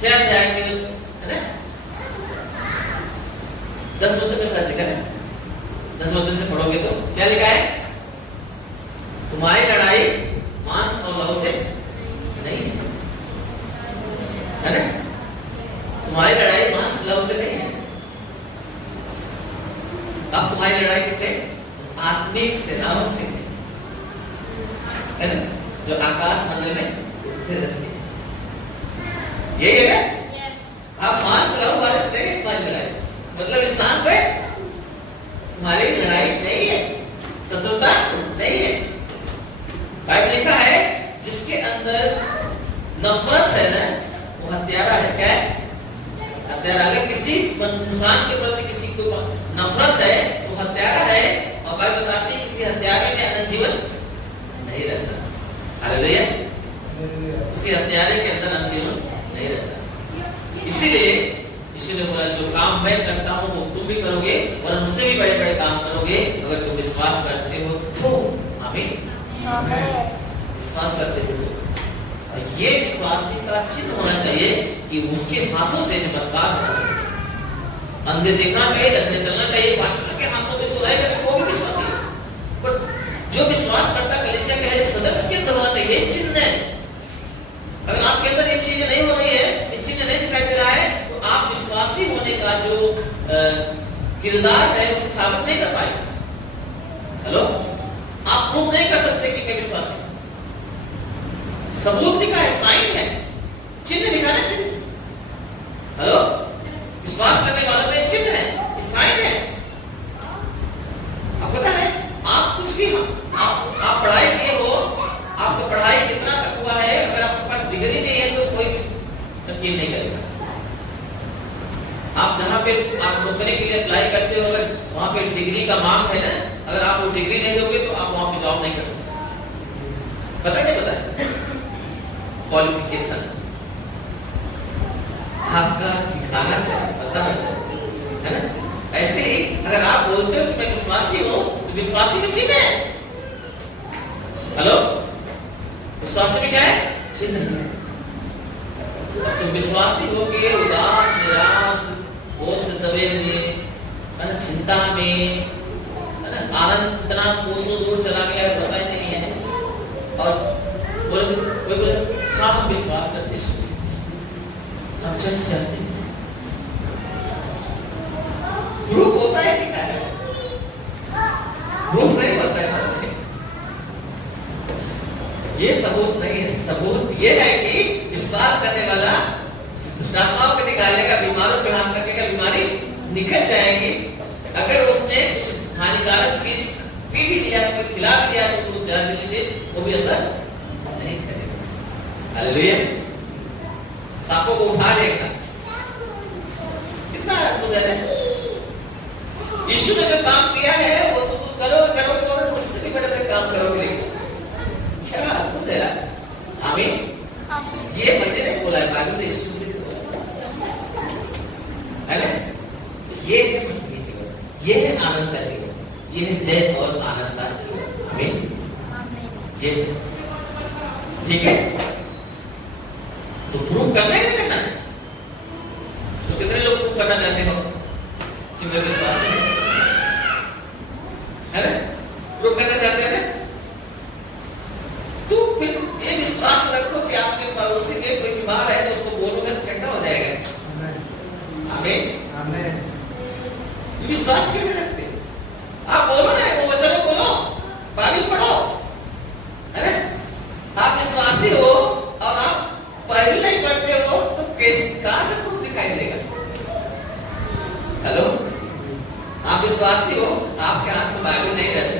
6 अध्याय में, है ना, 10 वचन में साथ लिखा है, 10 वचन से पढ़ोगे तो क्या लिखा है? तुम्हारी लड़ाई मांस और लहू से नहीं है ना? तुम्हारी लड़ाई मांस लहू से नहीं है। अब तुम्हारी लड़ाई किससे? आत्मिक सेनाओं से, है ना, जो आकाश मंडल में उड़ते रहते हैं। यही है ना? आप मांस लहू वाले से नहीं तुम्हारी लड़ाई, मतलब इंसान से तुम्हारी लड़ाई नहीं है, शत्रुता नहीं है। बाइबल लिखा है जिसके अंदर नफरत है ना वो हत्यारा है। क्या है? हत्यारा। अगर किसी इंसान के प्रति किसी को नफरत है तो हत्यारा है। और बाइबल बताती है किसी हत्यारे में अनंत जीवन नहीं रहता। हालेलुया। किसी हत्यारे के अंदर अनंत जीवन नहीं रहता। इसीलिए बोला जो काम मैं करता हूँ वो तुम भी करोगे और मुझसे भी बड़े बड़े काम करोगे अगर तुम विश्वास करते हो तो। आमीन। विश्वास करते हो और ये विश्वासी का चिन्ह होना चाहिए कि उसके हाथों से चमत्कार होना चाहिए। अंधे देखना चाहिए, लंबे चलना चाहिए, पास्टर के हाथों में तो रहेगा वो भी विश्वासी है। पर जो विश्वास करता कलीसिया के हर एक सदस्य के अंदर होना चाहिए चिन्ह है। अगर आपके अंदर ये चीजें नहीं हो रही है, ये चिन्ह नहीं दिखाई दे रहा है तो आप विश्वासी होने का जो किरदार है उसे साबित नहीं कर पाएंगे। हेलो, आप प्रूव नहीं कर सकते कि मैं विश्वासी हूं। सबूत दिखा है, साइन है, चिन्ह दिखा है, चिन्ह। हेलो, विश्वास करने वालों में चिन्ह है, ये साइन है। आपको पता है आप कुछ भी आप पढ़ाई किए हो, आपका पढ़ाई कितना तक हुआ है, अगर आपके पास डिग्री नहीं है तो कोई यकीन नहीं करेगा। आप जहाँ पे आप नौकरी के लिए अप्लाई करते हो, अगर वहाँ पे डिग्री का मांग है ना, अगर आप वो डिग्री नहीं दोगे तो आप वहाँ पे जॉब नहीं कर सकते। पता नहीं पता है? क्वालिफिकेशन आपका दिखाना चाहिए, पता है ना? ऐसे ही अगर आप बोलते हो कि मैं विश्वासी हूँ तो विश्वासी में चिन्ह है। हेलो, विश्वासी में क्या है? चिन्ह है। तो विश्वासी हो के उदास, निराश, बोझ से दबे हुए, चिंता में, आनंद इतना कोसों दूर चला गया है पता ही नहीं है। और कोई बोले हाँ हम विश्वास करते हैं, हम चर्च जाते हैं, ग्रुप होता है कि क्या है? ग्रुप नहीं होता है। ये सबूत नहीं है। सबूत ये है कि विश्वास करने वाला दुष्टात्माओं को निकालेगा, बीमारों को हाथ रखेगा, बीमारी निकल जाएगी। अगर उसने कुछ हानिकारक चीज पी भी लिया, कोई खिला भी दिया तो कुछ जहरीली चीज, वो भी असर नहीं करेगा। हालेलुया। सांपों को उठा लेगा। कितना अद्भुत है। यीशु ने जो काम किया है वो तो तुम करोगे, मुझसे भी बड़े बड़े काम करोगे। क्या अद्भुत है। आमीन। ये मैंने नहीं बोला है, बाइबल ने यीशु से बोला है ना। ये है मसीही जीवन, ये है आनंद का जीवन, ये है जय और आनंद का जीवन। आमीन। ये ठीक है। तो प्रूव करना है करना है। तो कितने लोग प्रूव करना चाहते हो कि मैं विश्वासी हूं, है ना? प्रूव करना चाहते हैं ना? तो फिर ये विश्वास रखो कि आपके पड़ोसी के कोई बीमार है तो उसको बोलोगे तो चंगा हो जाएगा। आमीन। आमीन। विश्वास क्यों नहीं रखते? आप बोलो ना, वो वचनों बोलो, बाइबल पढ़ो, है ना? आप विश्वासी हो और आप बाइबल नहीं पढ़ते हो तो कैसे, कहां से प्रूफ दिखाई देगा? हेलो, आप विश्वासी हो, आपके हाथ में बाइबल नहीं रहते,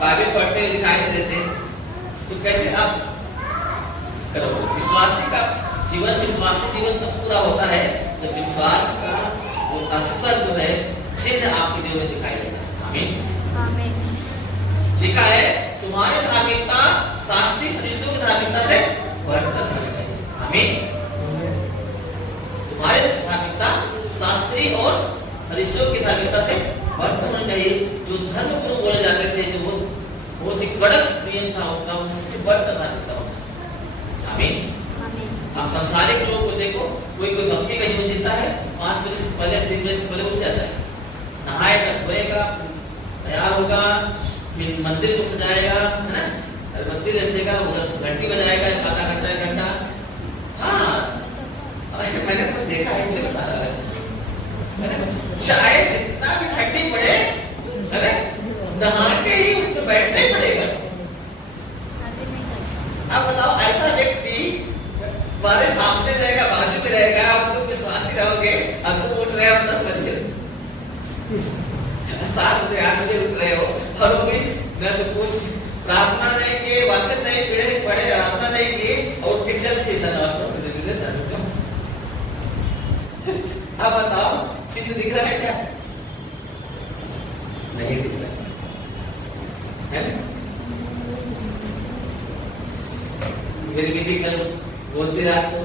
बाइबल पढ़ते हुए दिखाई नहीं देते, तो कैसे आप करो? विश्वासी का जीवन, विश्वासी जीवन तब पूरा होता है जब विश्वास का वो अस्तर जो है, चिन्ह आपके जीवन में दिखाई देगा। आमीन। आमीन। लिखा है तुम्हारी धार्मिकता शास्त्रीय फरीसियों की धार्मिकता से बढ़कर होनी चाहिए। आमीन। तुम्हारी धार्मिकता शास्त्रीय और फरीसियों की धार्मिकता से बढ़कर होनी चाहिए। जो धर्म गुरु बोले जाते थे, जो बहुत ही कड़क नियम था उनका, उससे बढ़कर धार्मिकता होनी चाहिए। आमीन। आप संसारिक लोगों को देखो, कोई भक्ति का जीवन जीता है, 5 बजे से पहले, 3 बजे से पहले उठ जाता है, नहाएगा, धोएगा, तैयार होगा, फिर मंदिर को सजाएगा, है ना, अगरबत्ती रसेगा, उधर घंटी बजाएगा, आधा घंटा 1 घंटा। हाँ, मैंने तो देखा है, इसलिए बता रहा है। चाहे जितना भी ठंडी पड़े, है ना, नहा के ही उसमें बैठना ही पड़ेगा। अब बताओ, ऐसा व्यक्ति हमारे सामने रहेगा, बाजू में रहेगा, अब तो विश्वास 7 बजे 8 बजे उठ रहे हो और वो भी न तो कुछ प्रार्थना नहीं किए, वचन नहीं पढ़े, प्रार्थना नहीं किए और उठ के चल दिए धन्यवाद। अब बताओ चिन्ह दिख रहा है क्या? नहीं दिख रहा है ना? मेरी बेटी कल बोलती रात को,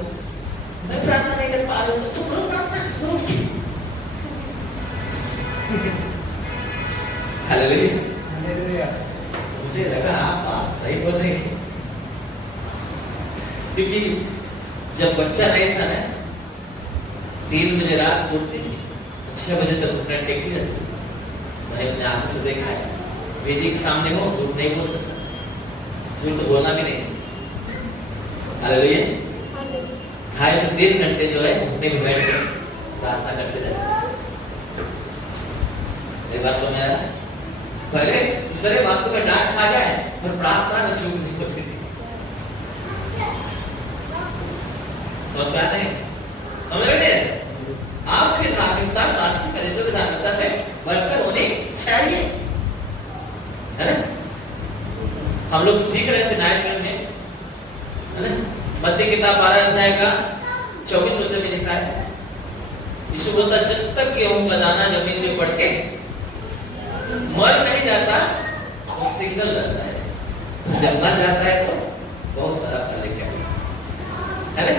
मैं प्रार्थना नहीं कर पा रही हूँ, तो करो प्रार्थना, करो। हालेलुया। मुझे लगा आप सही बोल रहे हैं, क्योंकि जब बच्चा नहीं था ना, 3 बजे रात उठती थी, 6 बजे तक उठना टेकती रहती थी। मैंने अपने आंखों से देखा है, वेदी के सामने हो झूठ नहीं बोल सकता, झूठ तो बोलना भी नहीं। हालेलुया। 2.5 से 3 घंटे जो है घुटने में बैठ के प्रार्थना करते रहते। एक बार समझ आया, पहले दूसरे बातों में डांट खा जाए पर प्रार्थना में चूक नहीं होती थी। समझ पा रहे हैं? समझ रहे हैं? आपकी धार्मिकता शास्त्रीय परिसर की धार्मिकता से बढ़कर होनी चाहिए, है ना? हम लोग सीख रहे थे 9 में, है ना? मत्ती किताब 12 अध्याय का 24 वचन में लिखा है, यीशु बोलता जब तक गेहूं का दाना जमीन में पड़ के मर नहीं जाता वो सिंगल रहता है, जब मर जाता है तो बहुत सारा फल लेके आता है ना?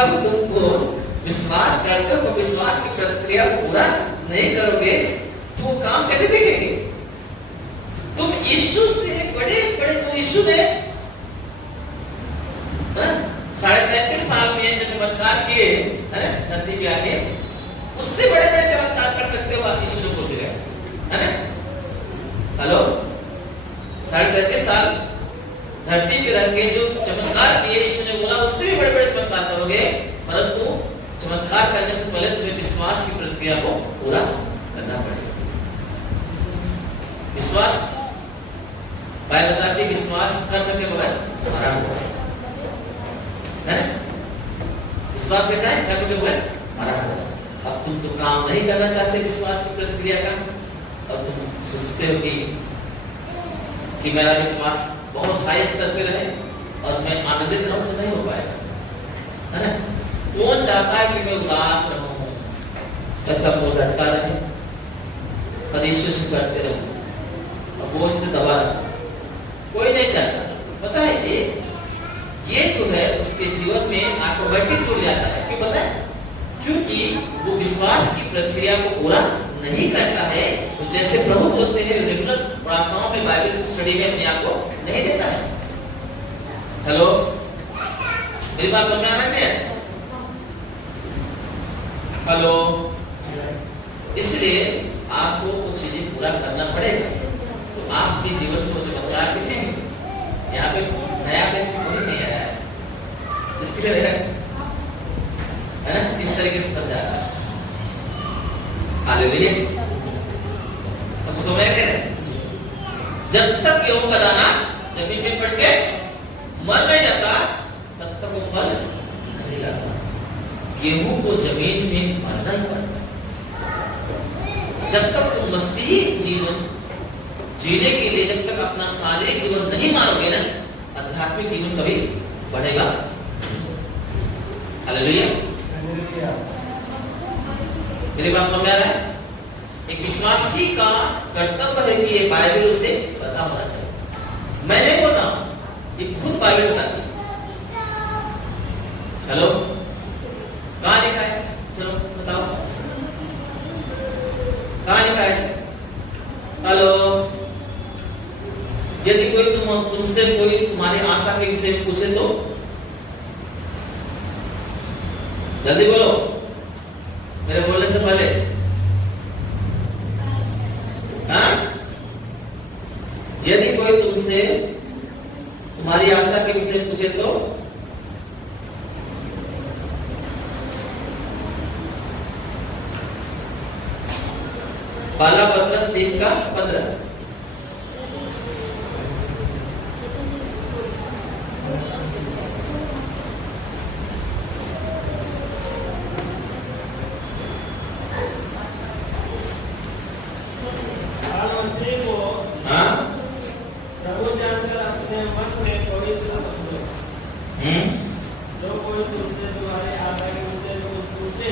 अब तुमको विश्वास करते हो, विश्वास की प्रक्रिया को पूरा नहीं करोगे तो वो काम कैसे देखेंगे? तुम यीशु से बड़े तो यीशु ने 33.5 साल में जो चमत्कार किए, है ना, धरती पे आके, उससे बड़े चमत्कार कर सकते हो आप, यीशु ने बोल दिया, है ना? हेलो, 33.5 साल धरती पे रह के जो चमत्कार किए, यीशु ने बोला उससे भी बड़े चमत्कार करोगे, परंतु चमत्कार करने से पहले तुम्हें विश्वास की प्रक्रिया को पूरा करना पड़ेगा। विश्वास बाइबल बताती है, विश्वास करने के बगैर आराम होगा, है ना? विश्वास कैसा है? करने के बगैर आराम होगा। अब तुम तो काम नहीं करना चाहते विश्वास की प्रक्रिया का, और तुम सोचते हो कि मेरा विश्वास बहुत हाई स्तर पे रहे और मैं आनंदित रहूं, तो नहीं हो पाएगा, है ना? कौन चाहता है कि मैं उदास रहूं, ऐसा बोल रखता रहे और यीशु से करते रहूं और बोझ से दबा रहूं? कोई नहीं चाहता। पता है ये जो है उसके जीवन में ऑटोमेटिक जुड़ जाता है। क्यों पता है? क्योंकि वो विश्वास की प्रक्रिया को पूरा नहीं करता है। तो जैसे प्रभु बोलते हैं रेगुलर प्रार्थनाओं में, बाइबल स्टडी में अपने आप को नहीं देता है। हेलो, मेरी बात समझ आ रही है? हेलो, इसलिए आपको कुछ चीजें पूरा करना पड़ेगा, तो आपके जीवन से वो चमत्कार दिखेंगे। यहाँ पे नया पे कोई नहीं आया है, इसके लिए है ना, इस तरीके से समझा रहा है। हालेलुया। सबको समझ आ गया? जब तक गेहूं का दाना जमीन में पड़ के मर नहीं जाता तब तक वो फल नहीं लाता। गेहूं को जमीन में मरना ही पड़ता। जब तक तुम मसीही जीवन जीने के लिए, जब तक अपना शारीरिक जीवन नहीं मारोगे ना, आध्यात्मिक जीवन कभी बढ़ेगा। हालेलुया। मेरी बात समझ आ रहा है? एक विश्वासी का कर्तव्य है कि ये बाइबल उसे पता होना चाहिए। मैं नहीं बोल रहा हूं, ये खुद बाइबल बताती है। हेलो, कहां लिखा है? चलो बताओ, कहां लिखा है? हेलो, यदि कोई तुमसे कोई तुम्हारी आशा के विषय में पूछे तो जल्दी बोलो, मेरे बोलने से पहले। हाँ, यदि कोई तुमसे तुम्हारी आशा के विषय में पूछे तो पहला पत्रस 3:15। जो कोई तुमसे तुम्हारी आशा के विषय में पूछे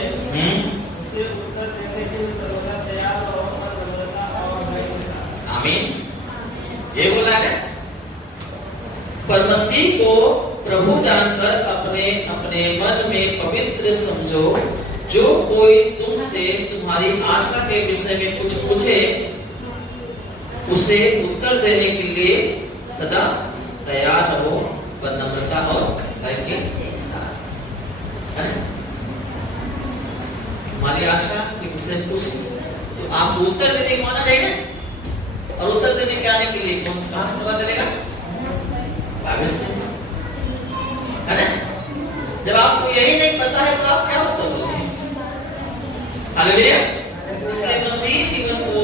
उसे उत्तर देने के लिए सर्वदा तैयार रहो और नम्रता और भय के साथ। आमीन। ये बोला है पर मसीह को प्रभु जानकर अपने अपने मन में पवित्र समझो। जो कोई तुमसे तुम्हारी आशा के विषय में कुछ पूछे उसे उत्तर देने के लिए सदा तैयार रहो पर नम्रता और भय के साथ। तुम्हारी आशा के विषय में पूछे तो आपको उत्तर देने को आना चाहिए ना। और उत्तर देने के आने के लिए कहां से पता चलेगा? बाइबल से, है ना? जब आपको यही नहीं पता है तो आप क्या उत्तर दोगे? हालेलुया। इसलिए मसीह जीवन को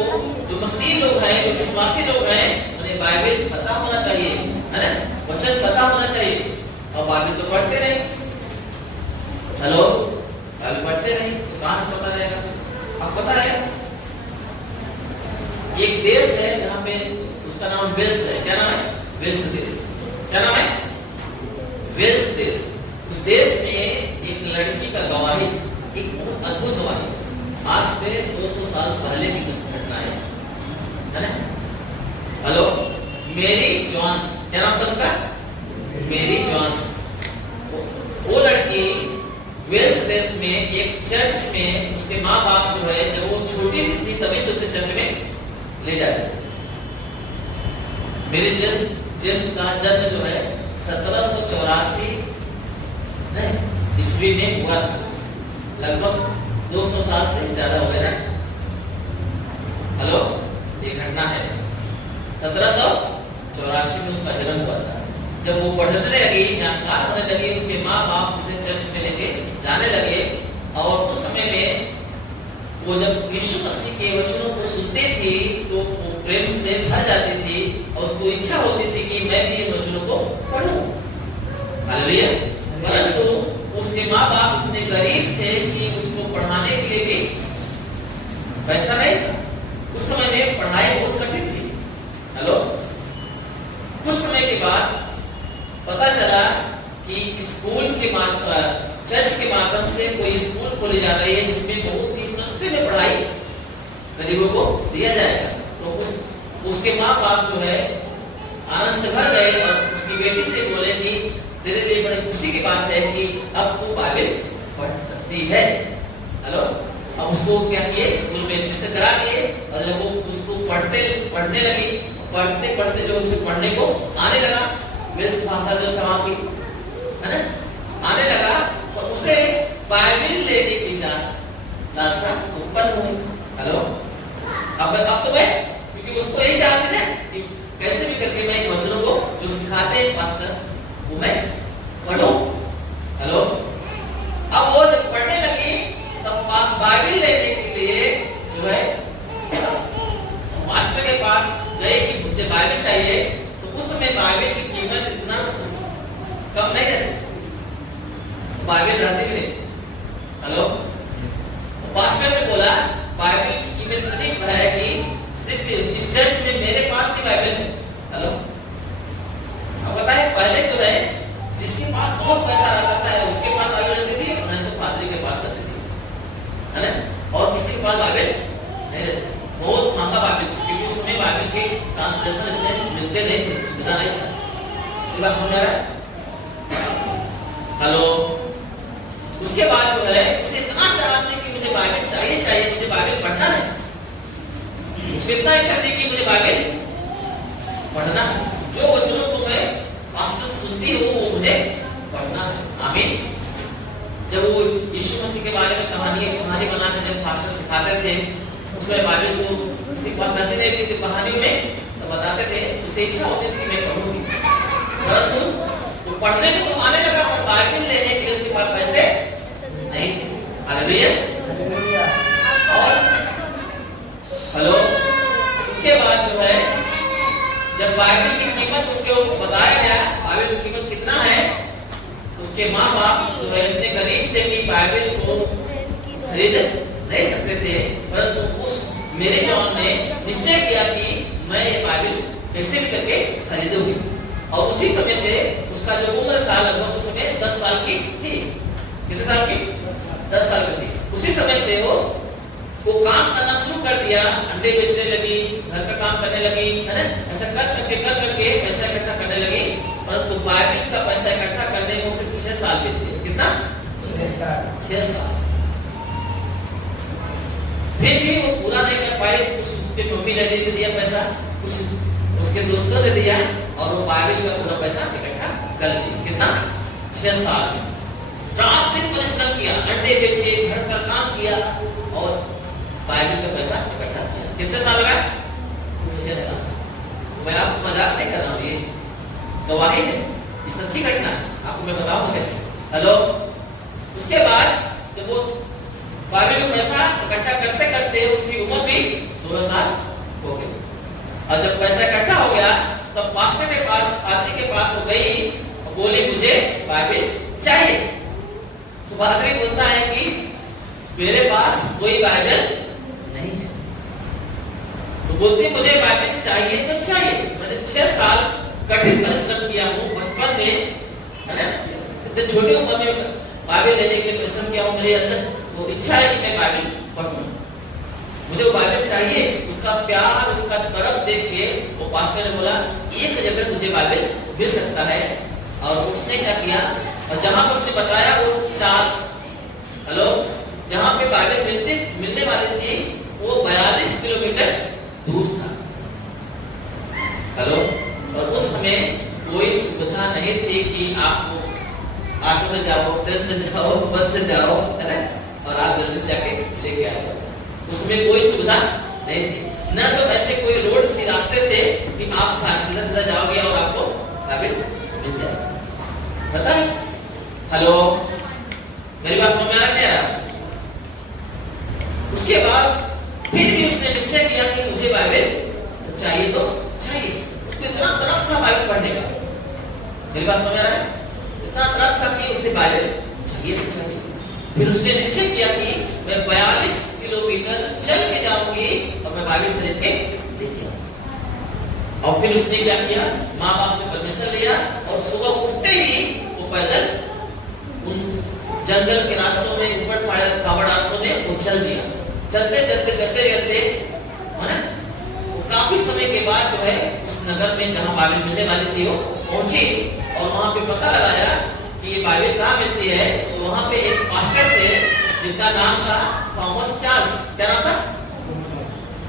जो मसीह लोग हैं, जो विश्वासी लोग हैं, उन्हें बाइबल पता होना चाहिए, है ना? वचन पता होना चाहिए। और बाइबल तो पढ़ते नहीं। हेलो, बाइबल पढ़ते नहीं तो कहां से पता रहेगा? आप पता है एक देश है जहां पे उसका नाम वेल्स है। क्या नाम है? वेल्स देश। क्या नाम है? वेल्स देश। उस देश में एक लड़की का गवाही, एक बहुत अद्भुत गवाही, आज से 200 साल पहले की घटना है ना? हेलो, मेरी जॉन्स। क्या नाम था उसका? मेरी जॉन्स। वो लड़की वेल्स देश में एक चर्च में उसके माँ बाप जो है, जब वो छोटी सी थी तभी से उसे चर्च में ले जाते। मेरी जेम्स का जन्म जो है 1784 ईस्वी में हुआ था। लगभग 200 साल से ज्यादा हो गए ना। हेलो, ये घटना है 1784 में उसका जन्म हुआ था। जब वो पढ़ने लगी, जानकार होने लगी, उसके माँ बाप उसे चर्च में लेके जाने लगे। और उस समय में वो जब यीशु मसीह के वचनों को सुनती थी तो वो प्रेम से भर जाती थी और उसको इच्छा होती थी कि मैं भी इन वचनों को पढूं। हालेलुया। परंतु उसके माँ बाप इतने गरीब थे कि उसको पढ़ाने के लिए भी पैसा नहीं था। उस समय में पढ़ाई बहुत कठिन थी। हेलो, कुछ समय के बाद पता चला कि स्कूल के चर्च के माध्यम से कोई स्कूल खोली जा रही है जिसमें बहुत ही सस्ते में पढ़ाई गरीबों को दिया जाएगा। तो उसके माँ बाप जो है आनंद से भर गए और उसकी बेटी से बोले कि तेरे लिए बड़ी खुशी की बात है कि अब तू बाइबल पढ़ सकती है। हेलो, अब उसको क्या किए? स्कूल में एडमिशन करा दिए। और जब वो उसको पढ़ने लगी, पढ़ते पढ़ते जो उसे पढ़ने को आने लगा, वेल्स भाषा जो था वहां की, है ना, आने लगा, तो उसे बाइबल लेने की लालसा उत्पन्न हुई। हेलो, अब तो मैं, क्योंकि उसको यही चाहते थे कि कैसे भी करके मैं इन वचनों को जो सिखाते हैं पास्टर वो मैं पढ़ूं। हेलो, अब वो जब पढ़ने लगी तब बाइबल लेने के लिए जो है मास्टर के पास गए कि मुझे बाइबल चाहिए। तो उस समय बाइबल की कीमत इतना कम नहीं रहती, बाइबल रहती भी नहीं। हेलो, पास्टर ने बोला बाइबल की कीमत इतनी है कि सिर्फ इस चर्च में मेरे पास ही बाइबल है। हेलो, अब बताए पहले जो है जिसके पास बहुत पैसा रहता था उसके पास बाइबल रहती थी, नहीं तो पादरी के पास रहती थी, है ना? और किसी के पास बाइबल नहीं रहती। बहुत महंगा बाइबल, क्योंकि उस समय बाइबल के ट्रांसलेशन मिलते नहीं थे, सुविधा नहीं था। ये बात समझ आ रहा है? हेलो, उसके बाद जो है उसे इतना चाहते कि मुझे बाइबल चाहिए, मुझे बाइबल पढ़ना है। कितना इच्छा थी कि मुझे बाइबल पढ़ना है, जो वचनों को मैं पास्टर सुनती हूँ वो मुझे पढ़ना है। आमीन। जब वो यीशु मसीह के बारे में कहानी बनाकर जब पास्टर सिखाते थे, उसमें बाइबल को किसी के पास रहती नहीं थी, कहानियों में सब बताते थे, उसे इच्छा होती थी कि मैं पढ़ूंगी। परंतु वो पढ़ने को तो आने लगा, पर बाइबल लेने के लिए उसके पास पैसे नहीं थे। हालेलुया। और हेलो, उसके बाद जो है जब बाइबल की कीमत उसके बताया गया, बाइबल की कीमत कितना है, उसके माँ बाप जो है इतने गरीब थे कि बाइबल को खरीद नहीं सकते थे। परंतु उस मेरे जॉन ने निश्चय किया कि मैं ये बाइबल कैसे भी करके खरीदूंगी। और उसी समय से उसका जो उम्र था लगभग उस समय 10 साल की थी। कितने साल की? 10 साल की थी। उसी समय से वो काम करना शुरू कर दिया, अंडे बेचने लगी, घर का काम करने लगी, है ना, ऐसा कर करके पैसा इकट्ठा करने लगी। परंतु बाइबिल का पैसा इकट्ठा करने में उसे 6 साल बीत गए। कितना? 6 साल। फिर भी वो पूरा नहीं कर पाए। उसके मम्मी डैडी ने दिया पैसा, कुछ उसके दोस्तों ने दिया और वो बाइबिल का पूरा पैसा इकट्ठा कर लिया। कितना? 6 साल। रात दिन परिश्रम किया, अंडे बेचे, घर का काम किया और बाइबिल का पैसा इकट्ठा किया। कितने साल लगा? 6 साल। मैं आपको मजाक नहीं कर रहा हूँ, ये गवाही है, ये सच्ची घटना है, आपको मैं बताऊंगा कैसे। हेलो। उसके बाद जब वो बाइबिल का पैसा इकट्ठा करते करते उसकी उम्र भी 16 साल हो गई। और जब पैसा इकट्ठा हो गया तब पास्टर के पास, पादरी के पास वो गई और बोली मुझे बाइबिल चाहिए। तो पादरी बोलता है कि मेरे पास कोई बाइबिल नहीं है। तो बोलती मुझे बाइबिल चाहिए तो चाहिए। मैंने 6 साल कठिन परिश्रम किया हूँ बचपन में, है ना, इतने छोटे उम्र में बाइबिल लेने के लिए परिश्रम किया हूँ। मेरे अंदर वो इच्छा है कि मैं बाइबिल पढ़ूं, मुझे वो बाइबिल चाहिए। उसका प्यार, उसका तरफ देख के वो पास्टर ने बोला एक जगह तुझे बाइबिल मिल सकता है। और उसने क्या किया, और जहां पर उसने बताया वो 4, हेलो, जहां पे बाइबिल मिलने वाली थी वो 42 किलोमीटर दूर था। हेलो। और उस समय कोई सुविधा नहीं थी कि आप ऑटो से जाओ, ट्रेन से जाओ, बस से जाओ, है ना, और आप जल्दी से जाके लेके आ जाओ। उसमें कोई सुविधा नहीं थी, न तो ऐसे कोई रोड थी, रास्ते थे कि आप सीधा सीधा जाओगे और आपको बाइबिल मिल जाएगा। पता है? हेलो, मेरी बात समझ में आ रहा है? उसके बाद फिर भी उसने निश्चय किया कि मुझे बाइबिल चाहिए तो चाहिए। उसको इतना तरफ था बाइबिल पढ़ने का, मेरी बात समझ आ रहा है? इतना तरफ था कि उसे बाइबिल चाहिए तो चाहिए। फिर उसने निश्चय किया कि मैं 42 किलोमीटर चल के जाऊंगी और मैं बाइबिल खरीद के लेके आऊंगी। और फिर उसने क्या किया, माँ बाप से परमिशन लिया और सुबह उठते ही वो पैदल उन जंगल के रास्तों में, ऊपर पहाड़ रास्तों में वो चल दिया। चलते है ना, वो काफी समय के बाद जो है उस नगर में जहाँ बाइबिल मिलने वाली थी वो पहुंची और वहां पे पता लगाया कि ये बाइबिल कहाँ मिलती है। तो वहां पे एक पास्टर थे जिनका नाम था थॉमस चार्ल्स। क्या नाम था?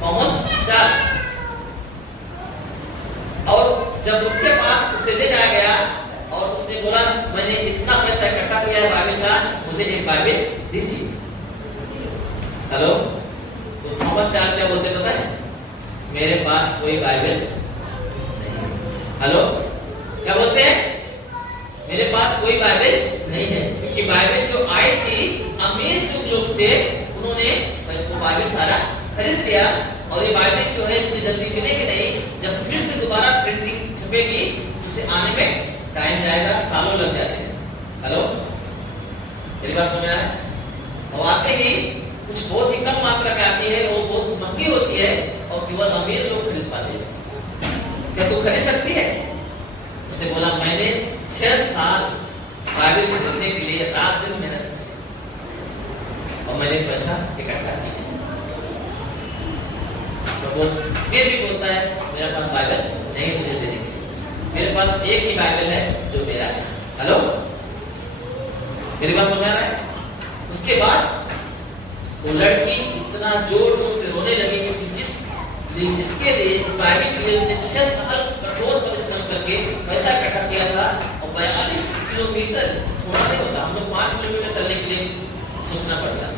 Thomas Charles. और जब उनके पास उसे ले जाया गया और उसने बोला मैंने इतना पैसा इकट्ठा किया है बाइबिल का, मुझे एक बाइबिल दीजिए। हेलो। तो थॉमस चार्ल्स क्या बोलते पता है? मेरे पास कोई बाइबिल नहीं। हेलो, क्या बोलते हैं? मेरे पास कोई बाइबिल नहीं है। क्योंकि बाइबिल जो आई थी, अमीर जो लोग थे उन्होंने वो बाइबिल सारा खरीद लिया। और ये बाइबिल जो है इतनी जल्दी मिलेगी नहीं, जब फिर से दोबारा प्रिंटिंग छपेगी उसे आने में टाइम जाएगा, सालों लग जाते हैं। हेलो, मेरी बात समझ आ रहा है? और आते ही कुछ बहुत ही कम मात्रा में आती है, वो बहुत महंगी होती है और केवल अमीर लोग खरीद पाते हैं। क्या तू खरीद सकती है? उसने बोला मैंने 6 साल बाइबिल खरीदने के लिए रात दिन मेहनत की और मैंने पैसा इकट्ठा किया। तो वो फिर भी बोलता है मेरे पास बाइबिल नहीं मुझे देने के लिए, मेरे पास एक ही बाइबिल है जो मेरा है। हेलो, मेरी बात समझ आ रहा है? उसके बाद वो लड़की इतना जोर जोर से रोने लगी क्योंकि जिसके लिए, जिस बाइबिल के लिए उसने 6 साल कठोर परिश्रम करके पैसा इकट्ठा किया था। और 42 किलोमीटर थोड़ा नहीं होता, हम लोग 5 किलोमीटर चलने के लिए सोचना पड़ता है,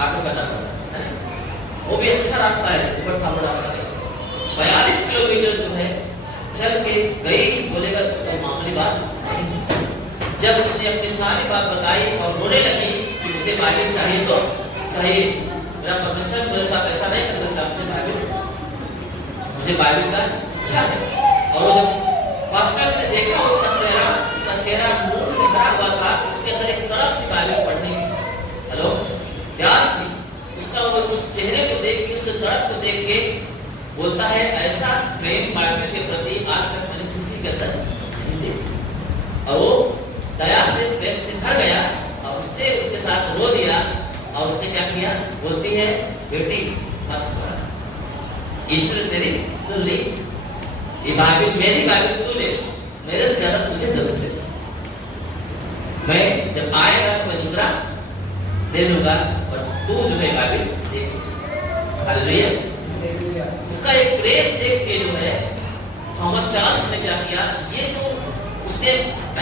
ऑटो करना पड़ता है, वो भी अच्छा रास्ता है, ऊपर खाबड़ रास्ता है। 42 किलोमीटर जो है चल के गई, बोलेगा तो मामूली बात नहीं। जब उसने अपनी सारी बात बताई और रोने लगी कि मुझे बाइबिल चाहिए तो चाहिए, मेरा परमिशन मेरे साथ ऐसा नहीं कर सकता, मुझे बाइबिल का इच्छा है। और वो जब पास्टर ने देखा उसका चेहरा नूर से भरा हुआ था, उसके अंदर एक तड़प थी बाइबिल पढ़ने की। हेलो, प्यास थी। उसका उस चेहरे को देख के, उस तड़प को देख के बोलता है ऐसा प्रेम बाइबिल के प्रति आज तक मैंने किसी के अंदर नहीं और वो दया से प्रेम से भर गया और उसने उसके साथ रो दिया और उसने क्या किया? बोलती है बेटी मत कर, ईश्वर तेरी सुन ली, ये बाइबल मेरी बाइबल तू ले, मेरे से ज्यादा तुझे जरूरत है, मैं जब आएगा तो मैं दूसरा ले लूंगा और तू जो है बाइबल ले। हालेलुया। उसका एक प्रेम देख के जो है थॉमस चार्ल्स ने क्या किया, ये जो उसने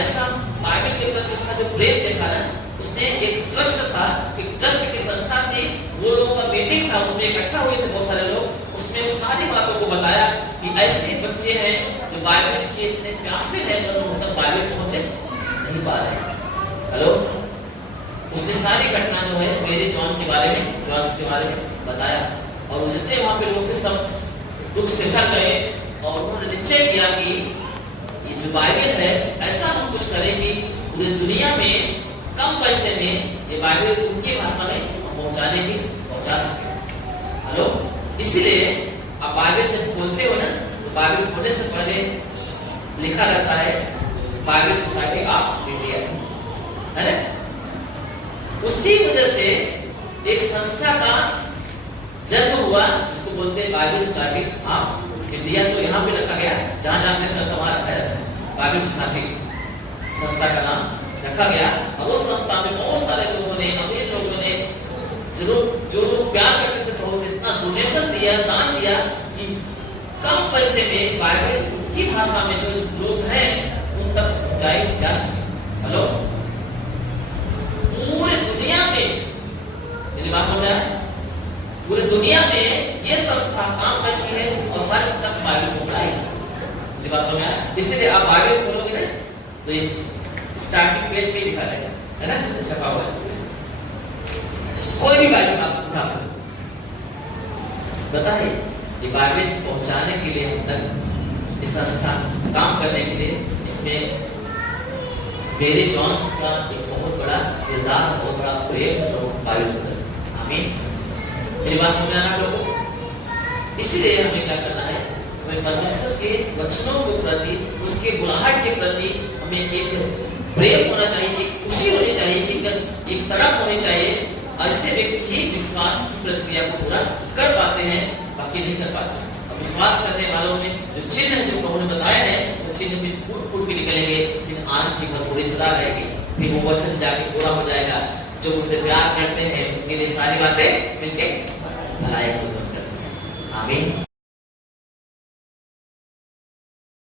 ऐसा बाइबल के प्रति उसका जो प्रेम देखा ना, उसने एक ट्रस्ट था, एक ट्रस्ट की संस्था थी, वो लोगों का मीटिंग था, उसमें इकट्ठा हुए थे बहुत सारे लोग, उसमें वो सारी बातों को बताया कि ऐसे बच्चे हैं जो बाइबल के इतने प्यासे हैं पर वो तक बाइबल पहुंचे नहीं पा रहे। हेलो, उसने सारी घटना जो है मेरी जॉन के बारे में, जॉन्स के बारे में बताया और जितने वहां पे लोग थे सब दुख से भर गए और उन्होंने निश्चय किया कि ये जो बाइबल है ऐसा हम कुछ करें कि पूरी दुनिया में कम पैसे में ये बाइबल उनकी भाषा में पहुंचा सके। हेलो, इसलिए आप बाइबल जब खोलते हो ना तो बाइबल खोलने से पहले लिखा रहता है बाइबल सोसाइटी ऑफ इंडिया, है ना? उसी वजह से एक संस्था का जन्म हुआ जिसको बोलते हैं बाइबल सोसाइटी ऑफ इंडिया। तो यहाँ पे रखा गया, जहां जहां पे संस्था वहां रखा है बाइबल सोसाइटी संस्था का नाम रखा गया। और उस संस्था में बहुत सारे लोगों ने, अमीर लोगों ने, जो लोग प्यार करते थे बहुत से इतना डोनेशन दिया, दान दिया कि कम पैसे में बाइबल की भाषा में जो लोग हैं उन तक पहुंचाई जा सके। हेलो, पूरी दुनिया में मेरी बात समझ आया? पूरी दुनिया में ये संस्था काम करती है और हर तक बाइबल पहुंचाएगी। मेरी बात समझ आया? इसलिए आप बाइबल खोलोगे ना तो इस स्टार्टिंग पेज पे लिखा रहेगा, है ना, छपा हुआ है। कोई भी बाइबल आप उठा बताइए, ये बाइबल पहुंचाने के लिए हम तक इस संस्था काम करने के लिए इसमें मेरे जॉन्स का एक बहुत बड़ा किरदार, बहुत बड़ा प्रेम तो बाइबल पर। आमीन। मेरी बात समझ आना लोगों? इसलिए हमें क्या करना है, हमें परमेश्वर के वचनों के प्रति, उसके बुलाहट के प्रति हमें एक प्रेम होना चाहिए, एक खुशी होनी चाहिए, एक तड़प होनी चाहिए। ऐसे व्यक्ति ही विश्वास की प्रक्रिया को पूरा कर पाते हैं, बाकी नहीं कर पाते। और विश्वास करने वालों में जो चिन्ह है, जो प्रभु ने बताया है, वो चिन्ह भी फूट फूट के निकलेंगे, फिर आनंद की भरपूरी सदा रहेगी, फिर वो वचन जाके पूरा हो जाएगा। जो उससे प्यार करते हैं उनके लिए सारी बातें मिलके भलाई को करते हैं। आमीन।